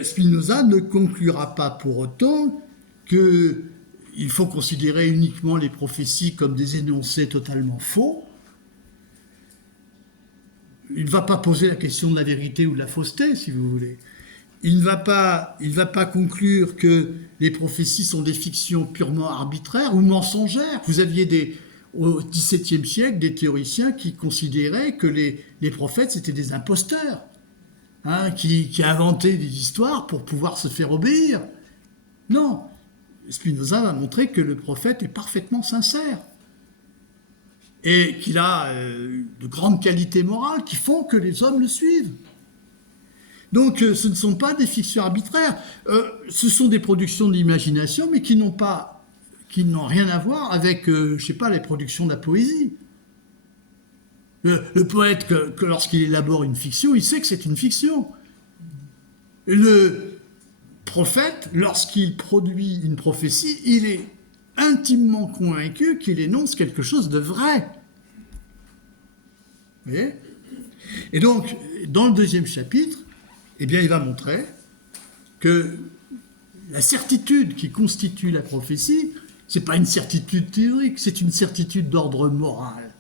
Spinoza ne conclura pas pour autant qu'il faut considérer uniquement les prophéties comme des énoncés totalement faux. Il ne va pas poser la question de la vérité ou de la fausseté, si vous voulez. Il ne va pas conclure que les prophéties sont des fictions purement arbitraires ou mensongères. Vous aviez au XVIIe siècle des théoriciens qui considéraient que les prophètes c'était des imposteurs, qui inventaient des histoires pour pouvoir se faire obéir. Non, Spinoza va montrer que le prophète est parfaitement sincère et qu'il a de grandes qualités morales qui font que les hommes le suivent. Donc ce ne sont pas des fictions arbitraires, ce sont des productions de l'imagination, mais qui n'ont rien à voir avec, les productions de la poésie. Le poète, que lorsqu'il élabore une fiction, il sait que c'est une fiction. Le prophète, lorsqu'il produit une prophétie, il est intimement convaincu qu'il énonce quelque chose de vrai. Vous voyez ? Et donc, dans le deuxième chapitre, eh bien, il va montrer que la certitude qui constitue la prophétie, ce n'est pas une certitude théorique, c'est une certitude d'ordre moral.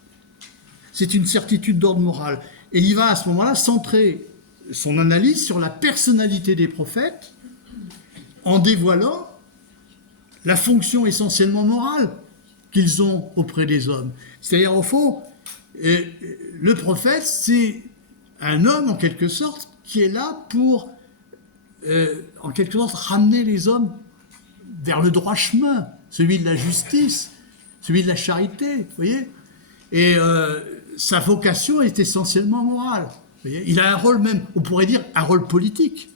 C'est une certitude d'ordre moral. Et il va à ce moment-là centrer son analyse sur la personnalité des prophètes en dévoilant la fonction essentiellement morale qu'ils ont auprès des hommes. C'est-à-dire, au fond, le prophète, c'est un homme, en quelque sorte, qui est là pour, en quelque sorte, ramener les hommes vers le droit chemin, celui de la justice, celui de la charité, vous voyez ? Et sa vocation est essentiellement morale. Vous voyez ? Il a un rôle même, on pourrait dire, un rôle politique.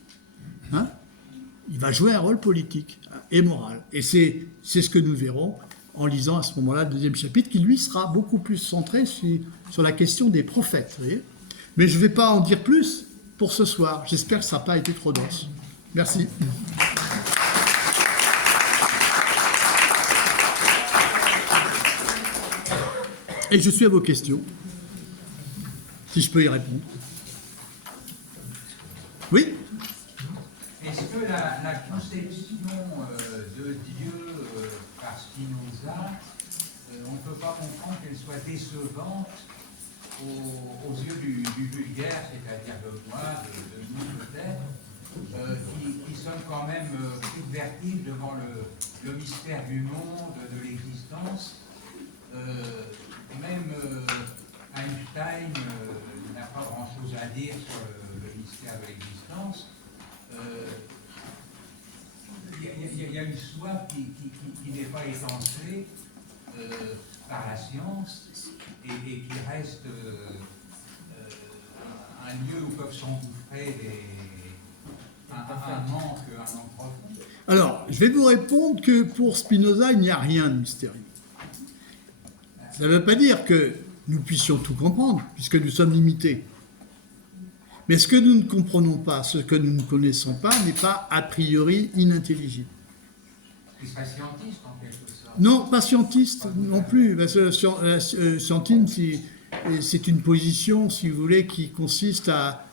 Il va jouer un rôle politique et moral. Et c'est ce que nous verrons en lisant à ce moment-là le deuxième chapitre, qui lui sera beaucoup plus centré sur la question des prophètes. Vous voyez ? Mais je ne vais pas en dire plus pour ce soir. J'espère que ça n'a pas été trop dense. Merci. Et je suis à vos questions, si je peux y répondre. Oui ? Est-ce que la conception de Dieu par Spinoza, on ne peut pas comprendre qu'elle soit décevante aux yeux du vulgaire, c'est-à-dire de moi, de nous peut-être, qui sommes quand même subvertifs devant le mystère du monde, de l'existence. Même Einstein n'a pas grand-chose à dire sur le mystère de l'existence. Il y a une soif qui n'est pas étancée par la science et qui reste un lieu où peuvent s'engouffrer un manque profond. Alors, je vais vous répondre que pour Spinoza, il n'y a rien de mystérieux. Ça ne veut pas dire que nous puissions tout comprendre, puisque nous sommes limités. Mais ce que nous ne comprenons pas, ce que nous ne connaissons pas, n'est pas a priori inintelligible. Il serait scientiste en quelque sorte. Non, pas scientiste non plus. Parce que scientisme, c'est une position, si vous voulez, qui consiste à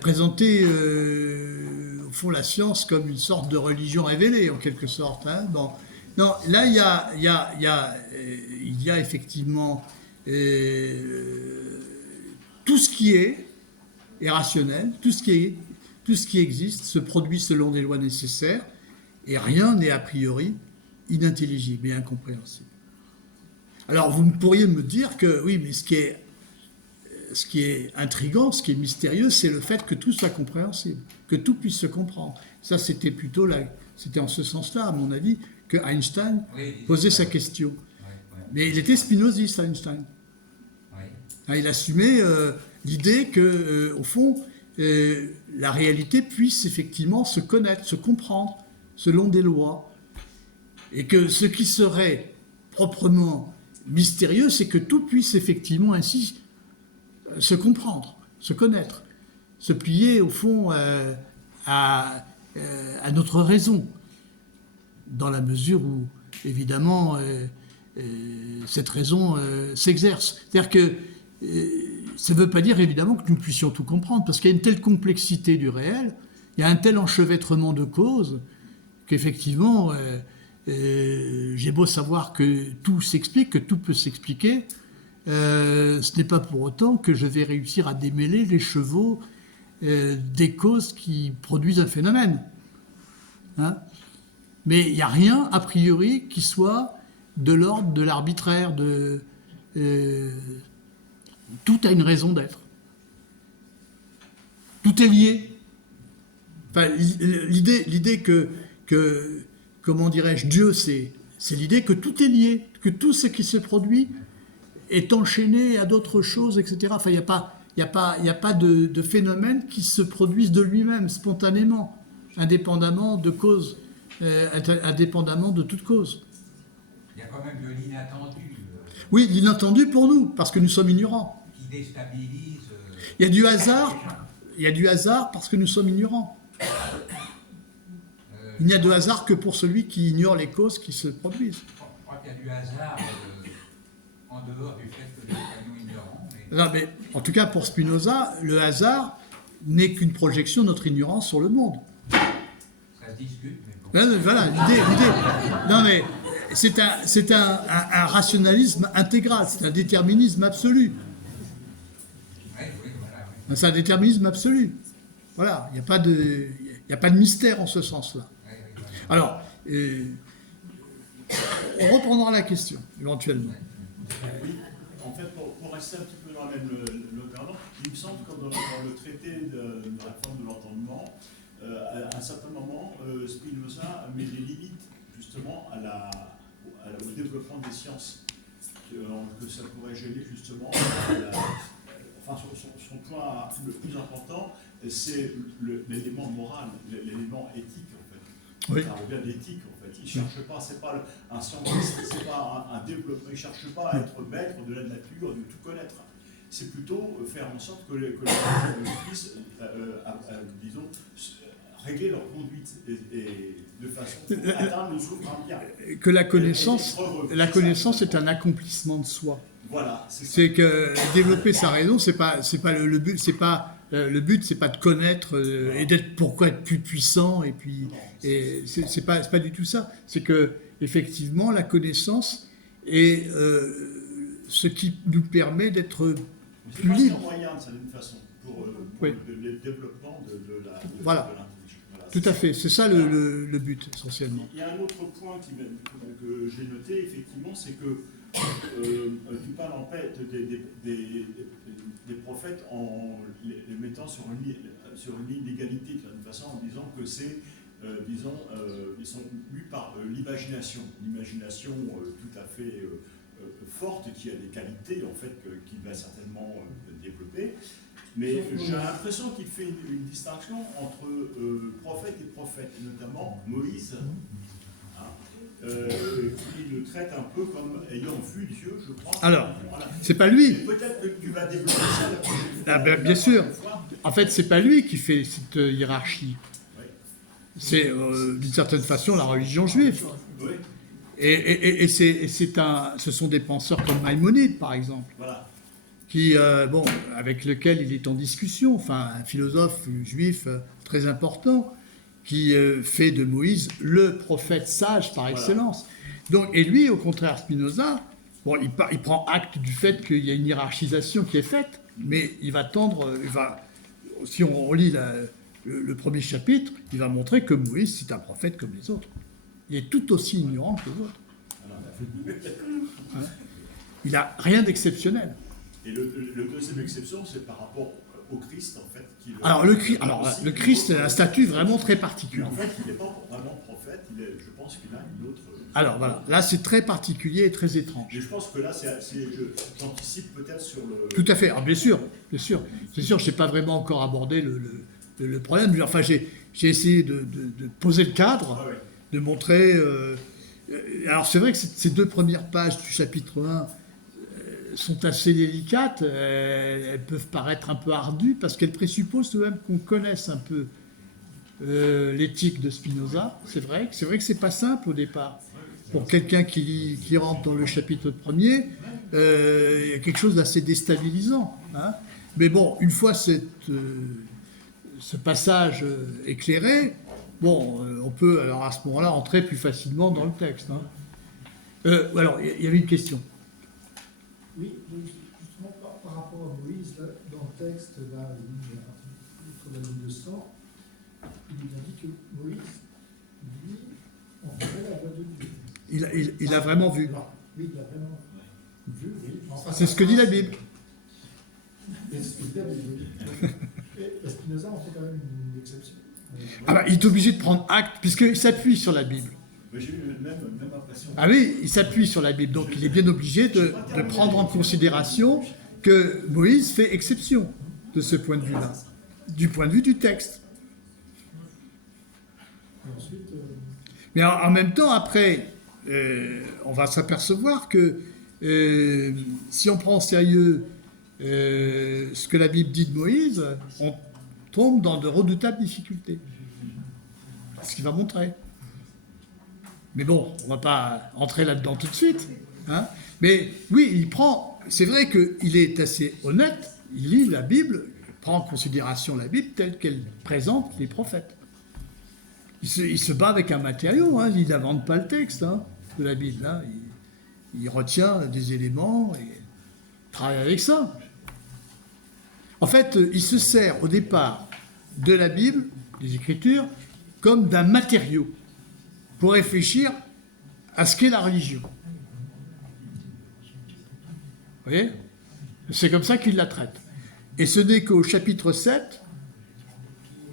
présenter, au fond, la science comme une sorte de religion révélée, en quelque sorte. Hein. Bon. Non, là, il y a effectivement tout ce qui est rationnel, tout ce qui existe se produit selon des lois nécessaires, et rien n'est a priori inintelligible et incompréhensible. Alors vous pourriez me dire que oui, mais ce qui est intriguant, ce qui est mystérieux, c'est le fait que tout soit compréhensible, que tout puisse se comprendre. Ça, c'était en ce sens-là, à mon avis, que Einstein posait sa question. Mais il était spinoziste, Einstein. Il assumait l'idée que, au fond, la réalité puisse effectivement se connaître, se comprendre, selon des lois. Et que ce qui serait proprement mystérieux, c'est que tout puisse effectivement ainsi se comprendre, se connaître, se plier, au fond, à notre raison, dans la mesure où, évidemment, cette raison s'exerce. C'est-à-dire que ça ne veut pas dire évidemment que nous puissions tout comprendre, parce qu'il y a une telle complexité du réel, il y a un tel enchevêtrement de causes, qu'effectivement, j'ai beau savoir que tout s'explique, que tout peut s'expliquer, ce n'est pas pour autant que je vais réussir à démêler les chevaux des causes qui produisent un phénomène. Hein? Mais il n'y a rien, a priori, qui soit de l'ordre de l'arbitraire, tout a une raison d'être. Tout est lié. Enfin, l'idée que, comment dirais-je, Dieu, c'est l'idée que tout est lié, que tout ce qui se produit est enchaîné à d'autres choses, etc. Enfin, il n'y a pas de phénomène qui se produise de lui-même, spontanément, indépendamment de cause, indépendamment de toute cause. Il y a quand même de l'inattendu. Oui, l'inattendu pour nous, parce que nous sommes ignorants. Qui déstabilise. Il y a du hasard. Il y a du hasard parce que nous sommes ignorants. Il n'y a de hasard que pour celui qui ignore les causes qui se produisent. Je crois qu'il y a du hasard en dehors du fait que nous soyons ignorants. Non, mais en tout cas, pour Spinoza, le hasard n'est qu'une projection de notre ignorance sur le monde. Ça se discute, mais bon. Voilà, l'idée. Non, mais c'est un rationalisme intégral, c'est un déterminisme absolu. Oui, voilà. Oui. C'est un déterminisme absolu. Voilà, il n'y a pas de mystère en ce sens-là. Oui, Alors, on reprendra la question, éventuellement. Oui, en fait, pour rester un petit peu dans la même longueur, il me semble que dans le traité de réforme de l'entendement, à un certain moment, Spinoza met des limites justement au développement des sciences, que ça pourrait gêner justement. Enfin, son point le plus important, c'est l'élément moral, l'élément éthique en fait. Oui. Ça revient d'éthique en fait. Il ne cherche pas, c'est pas un scientiste, c'est pas un développement, il ne cherche pas à être maître de la nature, de tout connaître. C'est plutôt faire en sorte que les gens puissent, disons, régler leur conduite et de façon à atteindre le souverain bien. Que la connaissance est un accomplissement de soi. Voilà, c'est ça. C'est que développer sa raison, c'est pas le but, c'est pas le but, c'est pas de connaître et d'être pourquoi être plus puissant et puis c'est pas du tout ça. C'est que effectivement la connaissance est ce qui nous permet d'être plus libre. C'est un moyen d'une certaine façon pour Oui. le développement de l'intelligence. Voilà. Voilà, Tout à fait, c'est ça le but essentiellement. Il y a un autre point que j'ai noté, effectivement, c'est que tu parles en fait des prophètes en les mettant sur une ligne d'égalité, de toute façon, en disant que c'est, ils sont mus par l'imagination. L'imagination tout à fait forte, qui a des qualités, en fait, qu'il va certainement développer. Mais j'ai l'impression qu'il fait une distinction entre prophète et prophète, et notamment Moïse. Il le traite un peu comme ayant vu Dieu, je crois. Alors, voilà. c'est pas lui. Peut-être que tu vas développer ça la prochaine fois. Ah ben, bien sûr. En fait, c'est pas lui qui fait cette hiérarchie. Oui. C'est d'une certaine façon la religion juive. Oui. Et ce sont des penseurs comme Maïmonide, par exemple, Voilà. qui, avec lequel il est en discussion, enfin un philosophe juif très important, qui fait de Moïse le prophète sage par excellence. Donc, et lui, au contraire, Spinoza, bon, il prend acte du fait qu'il y a une hiérarchisation qui est faite, mais il va tendre, si on lit le premier chapitre, il va montrer que Moïse, c'est un prophète comme les autres. Il est tout aussi ignorant que les autres. Hein? Il n'a rien d'exceptionnel. Et le deuxième exception, c'est par rapport au Christ, en fait. Alors, le Christ a un statut vraiment très particulier. En fait, il n'est pas vraiment prophète, je pense qu'il a une autre... Alors voilà, là c'est très particulier et très étrange. Mais je pense que là, j'anticipe peut-être sur le... Tout à fait, bien sûr, bien sûr. C'est sûr, je n'ai pas vraiment encore abordé le problème. Enfin, j'ai essayé de poser le cadre, de montrer... alors c'est vrai que ces deux premières pages du chapitre 1 sont assez délicates, elles peuvent paraître un peu ardues, parce qu'elles présupposent tout de même qu'on connaisse un peu l'éthique de Spinoza. C'est vrai que c'est pas simple au départ. Pour quelqu'un qui rentre dans le chapitre premier, il y a quelque chose d'assez déstabilisant. Hein. Mais bon, une fois ce passage éclairé, bon, on peut alors à ce moment-là entrer plus facilement dans le texte. Hein. Alors, il y avait une question. Oui, donc justement par rapport à Moïse, là, dans le texte, là, sur la ligne de 100, il est bien dit que Moïse, lui, entendait la voix de Dieu. Il a vraiment vu. Oui, il a vraiment vu, oui. Enfin, C'est ce que dit la Bible. C'est ce que dit la Bible, oui. Et Spinoza en fait quand même une exception. Ah bah, il est obligé de prendre acte, puisqu'il s'appuie sur la Bible. Mais j'ai eu la même impression. Ah oui, il s'appuie sur la Bible, donc il est bien obligé de prendre en considération que Moïse fait exception de ce point de vue-là, du point de vue du texte. Et ensuite, Mais en même temps, après, on va s'apercevoir que si on prend au sérieux ce que la Bible dit de Moïse, on tombe dans de redoutables difficultés. C'est ce qu'il va montrer. Mais bon, on ne va pas entrer là-dedans tout de suite. Hein. Mais oui, c'est vrai qu'il est assez honnête, il lit la Bible, il prend en considération la Bible telle qu'elle présente les prophètes. Il se bat avec un matériau, hein, il n'invente pas le texte de la Bible. Hein. Il retient des éléments et travaille avec ça. En fait, il se sert au départ de la Bible, des Écritures, comme d'un matériau pour réfléchir à ce qu'est la religion. Vous voyez ? C'est comme ça qu'il la traite. Et ce n'est qu'au chapitre 7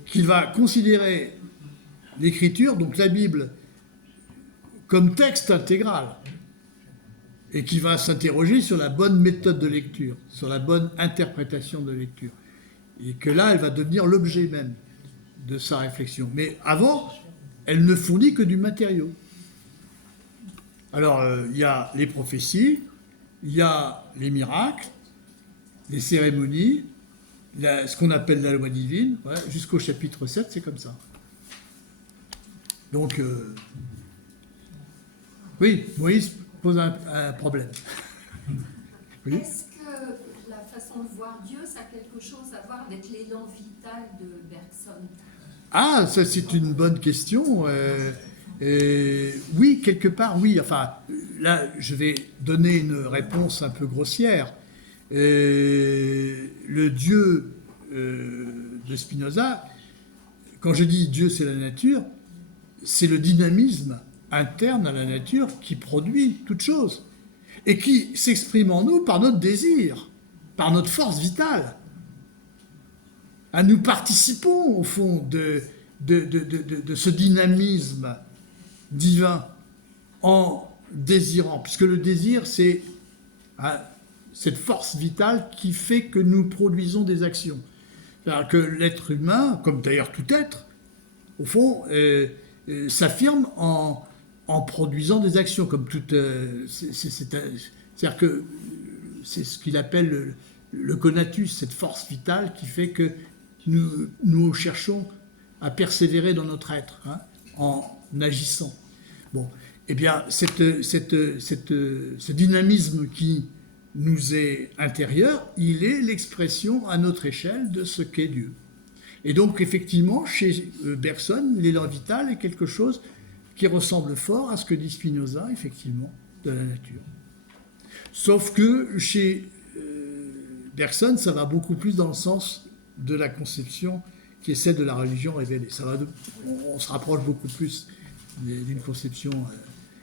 qu'il va considérer l'Écriture, donc la Bible, comme texte intégral, et qui va s'interroger sur la bonne méthode de lecture, sur la bonne interprétation de lecture. Et que là, elle va devenir l'objet même de sa réflexion. Mais avant, elle ne fournit que du matériau. Alors, il y a les prophéties, il y a les miracles, les cérémonies, ce qu'on appelle la loi divine. Voilà, jusqu'au chapitre 7, c'est comme ça. Donc, oui, Moïse pose un problème. Oui. Est-ce que la façon de voir Dieu, ça a quelque chose à voir avec l'élan vital de Bergson? Ah, ça c'est une bonne question. Oui, quelque part, oui. Enfin, là, je vais donner une réponse un peu grossière. Le Dieu de Spinoza, quand je dis Dieu c'est la nature, c'est le dynamisme interne à la nature qui produit toute chose et qui s'exprime en nous par notre désir, par notre force vitale. Nous participons, au fond, de ce dynamisme divin en désirant, puisque le désir, c'est cette force vitale qui fait que nous produisons des actions. C'est-à-dire que l'être humain, comme d'ailleurs tout être, au fond, s'affirme en produisant des actions, comme toute... c'est-à-dire que c'est ce qu'il appelle le conatus, cette force vitale qui fait que nous cherchons à persévérer dans notre être, hein, en agissant. Bon, eh bien, ce dynamisme qui nous est intérieur, il est l'expression à notre échelle de ce qu'est Dieu. Et donc, effectivement, chez Bergson, l'élan vital est quelque chose qui ressemble fort à ce que dit Spinoza, effectivement, de la nature. Sauf que chez Bergson, ça va beaucoup plus dans le sens de la conception qui est celle de la religion révélée. On se rapproche beaucoup plus d'une conception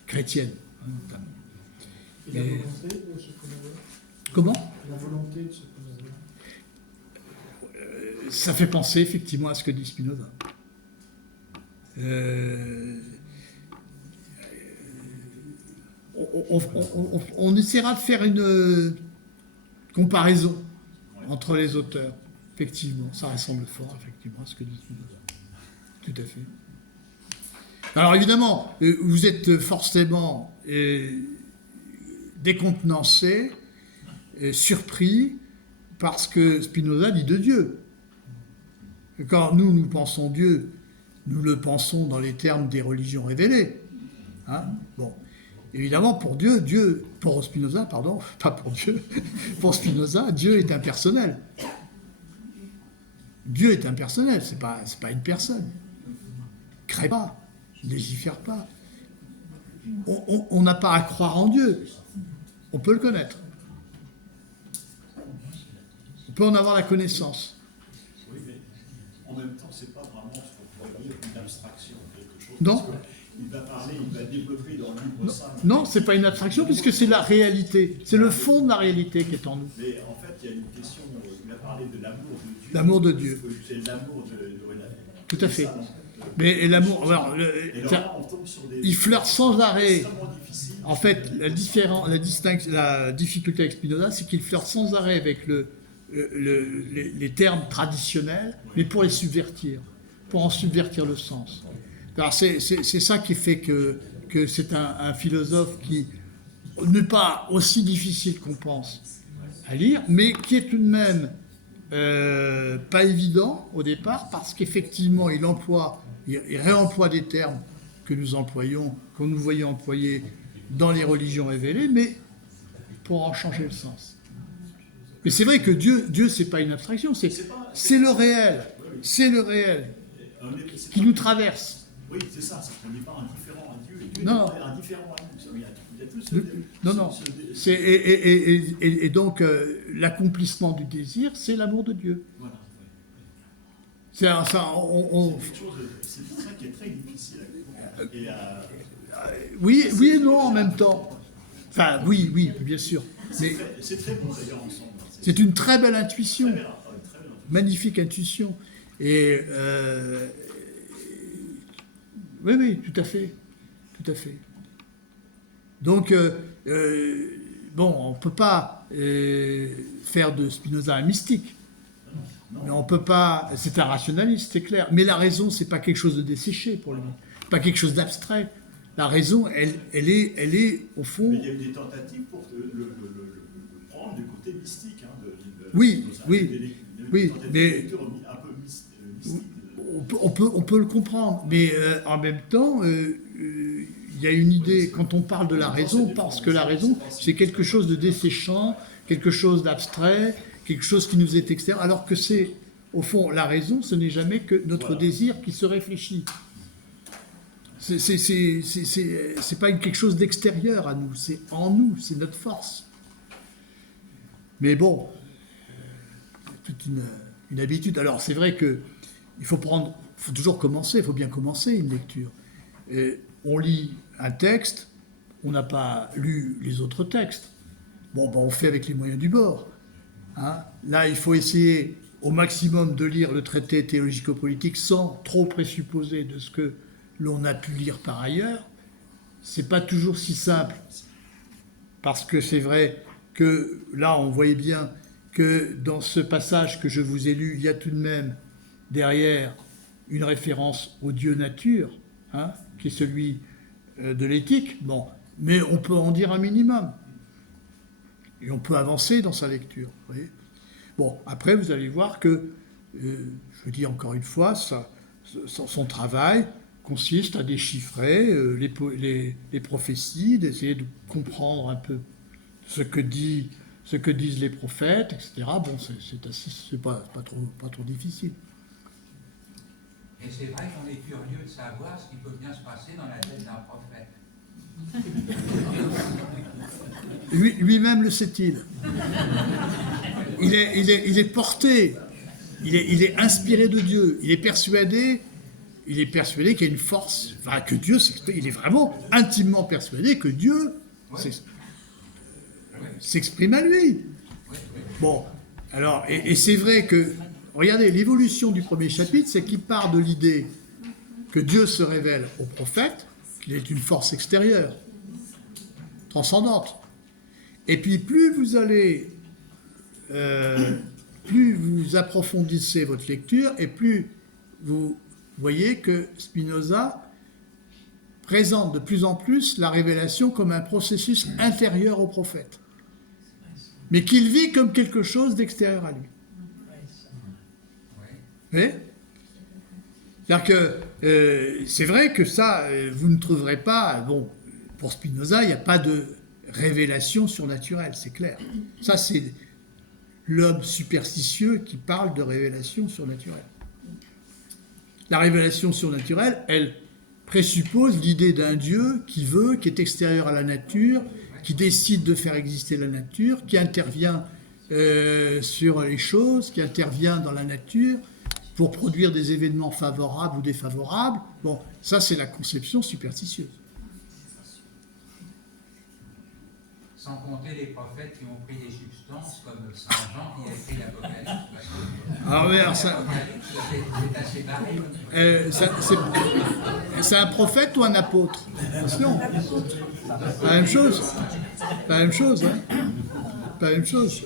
chrétienne, hein, notamment. Et la volonté de Schopenhauer? Comment ? La volonté de Schopenhauer. Ça fait penser effectivement à ce que dit Spinoza. On essaiera de faire une comparaison entre les auteurs. Effectivement, ça ressemble fort effectivement à ce que dit Spinoza. Tout à fait. Alors évidemment, vous êtes forcément décontenancé, surpris, parce que Spinoza dit de Dieu. Quand nous pensons Dieu, nous le pensons dans les termes des religions révélées. Hein, bon. Évidemment, pour Spinoza, pardon, pas pour Dieu, pour Spinoza, Dieu est impersonnel. Dieu est impersonnel, c'est pas une personne. Il crée pas, il légifère pas. On n'a pas à croire en Dieu. On peut le connaître. On peut en avoir la connaissance. Oui, mais en même temps, c'est pas vraiment ce qu'on pourrait dire une abstraction, quelque chose. Non. Il va développer dans le livre ça. Non, c'est pas une abstraction, puisque c'est la réalité. C'est le fond de la réalité qui est en nous. Mais en fait, il y a une question, il a parlé de l'amour de Dieu. L'amour de Dieu. C'est l'amour de Tout à fait. Mais l'amour, alors, il flirte sans arrêt. En fait, la difficulté avec Spinoza, c'est qu'il flirte sans arrêt avec les termes traditionnels, mais pour les subvertir, pour en subvertir le sens. Alors c'est ça qui fait que c'est un philosophe qui n'est pas aussi difficile qu'on pense à lire, mais qui est tout de même pas évident au départ, parce qu'effectivement il réemploie des termes que nous voyons employer dans les religions révélées, mais pour en changer le sens. Mais c'est vrai que Dieu c'est pas une abstraction, c'est le réel, c'est le réel qui nous traverse. Oui, c'est ça, on n'est pas indifférent à Dieu. Dieu Non. est indifférent à nous. Il y a tout Non. Et donc, l'accomplissement du désir, c'est l'amour de Dieu. Voilà. C'est ça, C'est ça qui est très difficile à oui et non en même temps. Enfin, oui, bien sûr. Mais c'est très beau d'ailleurs ensemble. c'est une très belle intuition. Très belle. Magnifique intuition. Et oui, tout à fait. Donc, on ne peut pas faire de Spinoza un mystique. Mais on peut pas. C'est un rationaliste, c'est clair. Mais la raison, c'est pas quelque chose de desséché pour lui. Pas quelque chose d'abstrait. La raison, elle est au fond. Mais il y a eu des tentatives pour le prendre du côté mystique. Hein, oui, mais un peu mystique. On peut le comprendre, mais en même temps, il y a une idée, quand on parle de la raison, on pense que la raison, c'est quelque chose de desséchant, quelque chose d'abstrait, quelque chose qui nous est extérieur, alors que c'est, au fond, la raison, ce n'est jamais que notre désir qui se réfléchit. C'est pas quelque chose d'extérieur à nous, c'est en nous, c'est notre force. Mais bon, c'est toute une habitude. Alors c'est vrai que il faut toujours commencer, il faut bien commencer une lecture. On lit un texte, on n'a pas lu les autres textes. On fait avec les moyens du bord. Hein. Là, il faut essayer au maximum de lire le traité théologico-politique sans trop présupposer de ce que l'on a pu lire par ailleurs. C'est pas toujours si simple, parce que c'est vrai que là, on voyait bien que dans ce passage que je vous ai lu, il y a tout de même derrière une référence au Dieu nature, hein, qui est celui de l'éthique. Bon, mais on peut en dire un minimum. Et on peut avancer dans sa lecture. Vous voyez. Bon, après, vous allez voir que, je dis encore une fois, son travail consiste à déchiffrer les prophéties, d'essayer de comprendre un peu ce que disent les prophètes, etc. Bon, c'est pas trop difficile. Et c'est vrai qu'on est curieux de savoir ce qui peut bien se passer dans la tête d'un prophète. Lui-même le sait-il. Il est porté, il est inspiré de Dieu, il est persuadé qu'il y a une force, enfin que Dieu s'exprime, il est vraiment intimement persuadé que Dieu s'exprime à lui. Bon, alors, et c'est vrai que, regardez, l'évolution du premier chapitre, c'est qu'il part de l'idée que Dieu se révèle au prophète, qu'il est une force extérieure, transcendante. Et puis plus vous allez, plus vous approfondissez votre lecture, et plus vous voyez que Spinoza présente de plus en plus la révélation comme un processus intérieur au prophète, mais qu'il vit comme quelque chose d'extérieur à lui. Vous voyez ? C'est-à-dire que c'est vrai que ça, vous ne trouverez pas, bon, pour Spinoza, il n'y a pas de révélation surnaturelle, c'est clair. Ça, c'est l'homme superstitieux qui parle de révélation surnaturelle. La révélation surnaturelle, elle présuppose l'idée d'un Dieu qui est extérieur à la nature, qui décide de faire exister la nature, qui intervient sur les choses, qui intervient dans la nature pour produire des événements favorables ou défavorables. Bon, ça, c'est la conception superstitieuse. Sans compter les prophètes qui ont pris des substances comme Saint Jean qui a écrit l'Apocalypse. Alors, oui, alors ça, c'est assez barré. c'est un prophète ou un apôtre? Non. Pas la même chose. Pas la même chose, hein. Pas la même chose.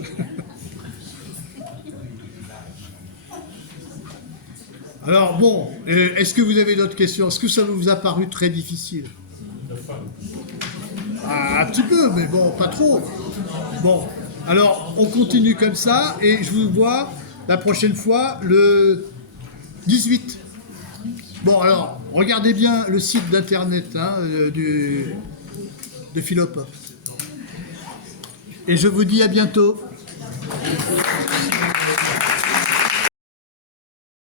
Alors bon, est-ce que vous avez d'autres questions? Est-ce que ça vous a paru très difficile? Ah, un petit peu, mais bon, pas trop. Bon, alors on continue comme ça et je vous vois la prochaine fois le 18. Bon, alors, regardez bien le site d'internet de Philopop. Et je vous dis à bientôt.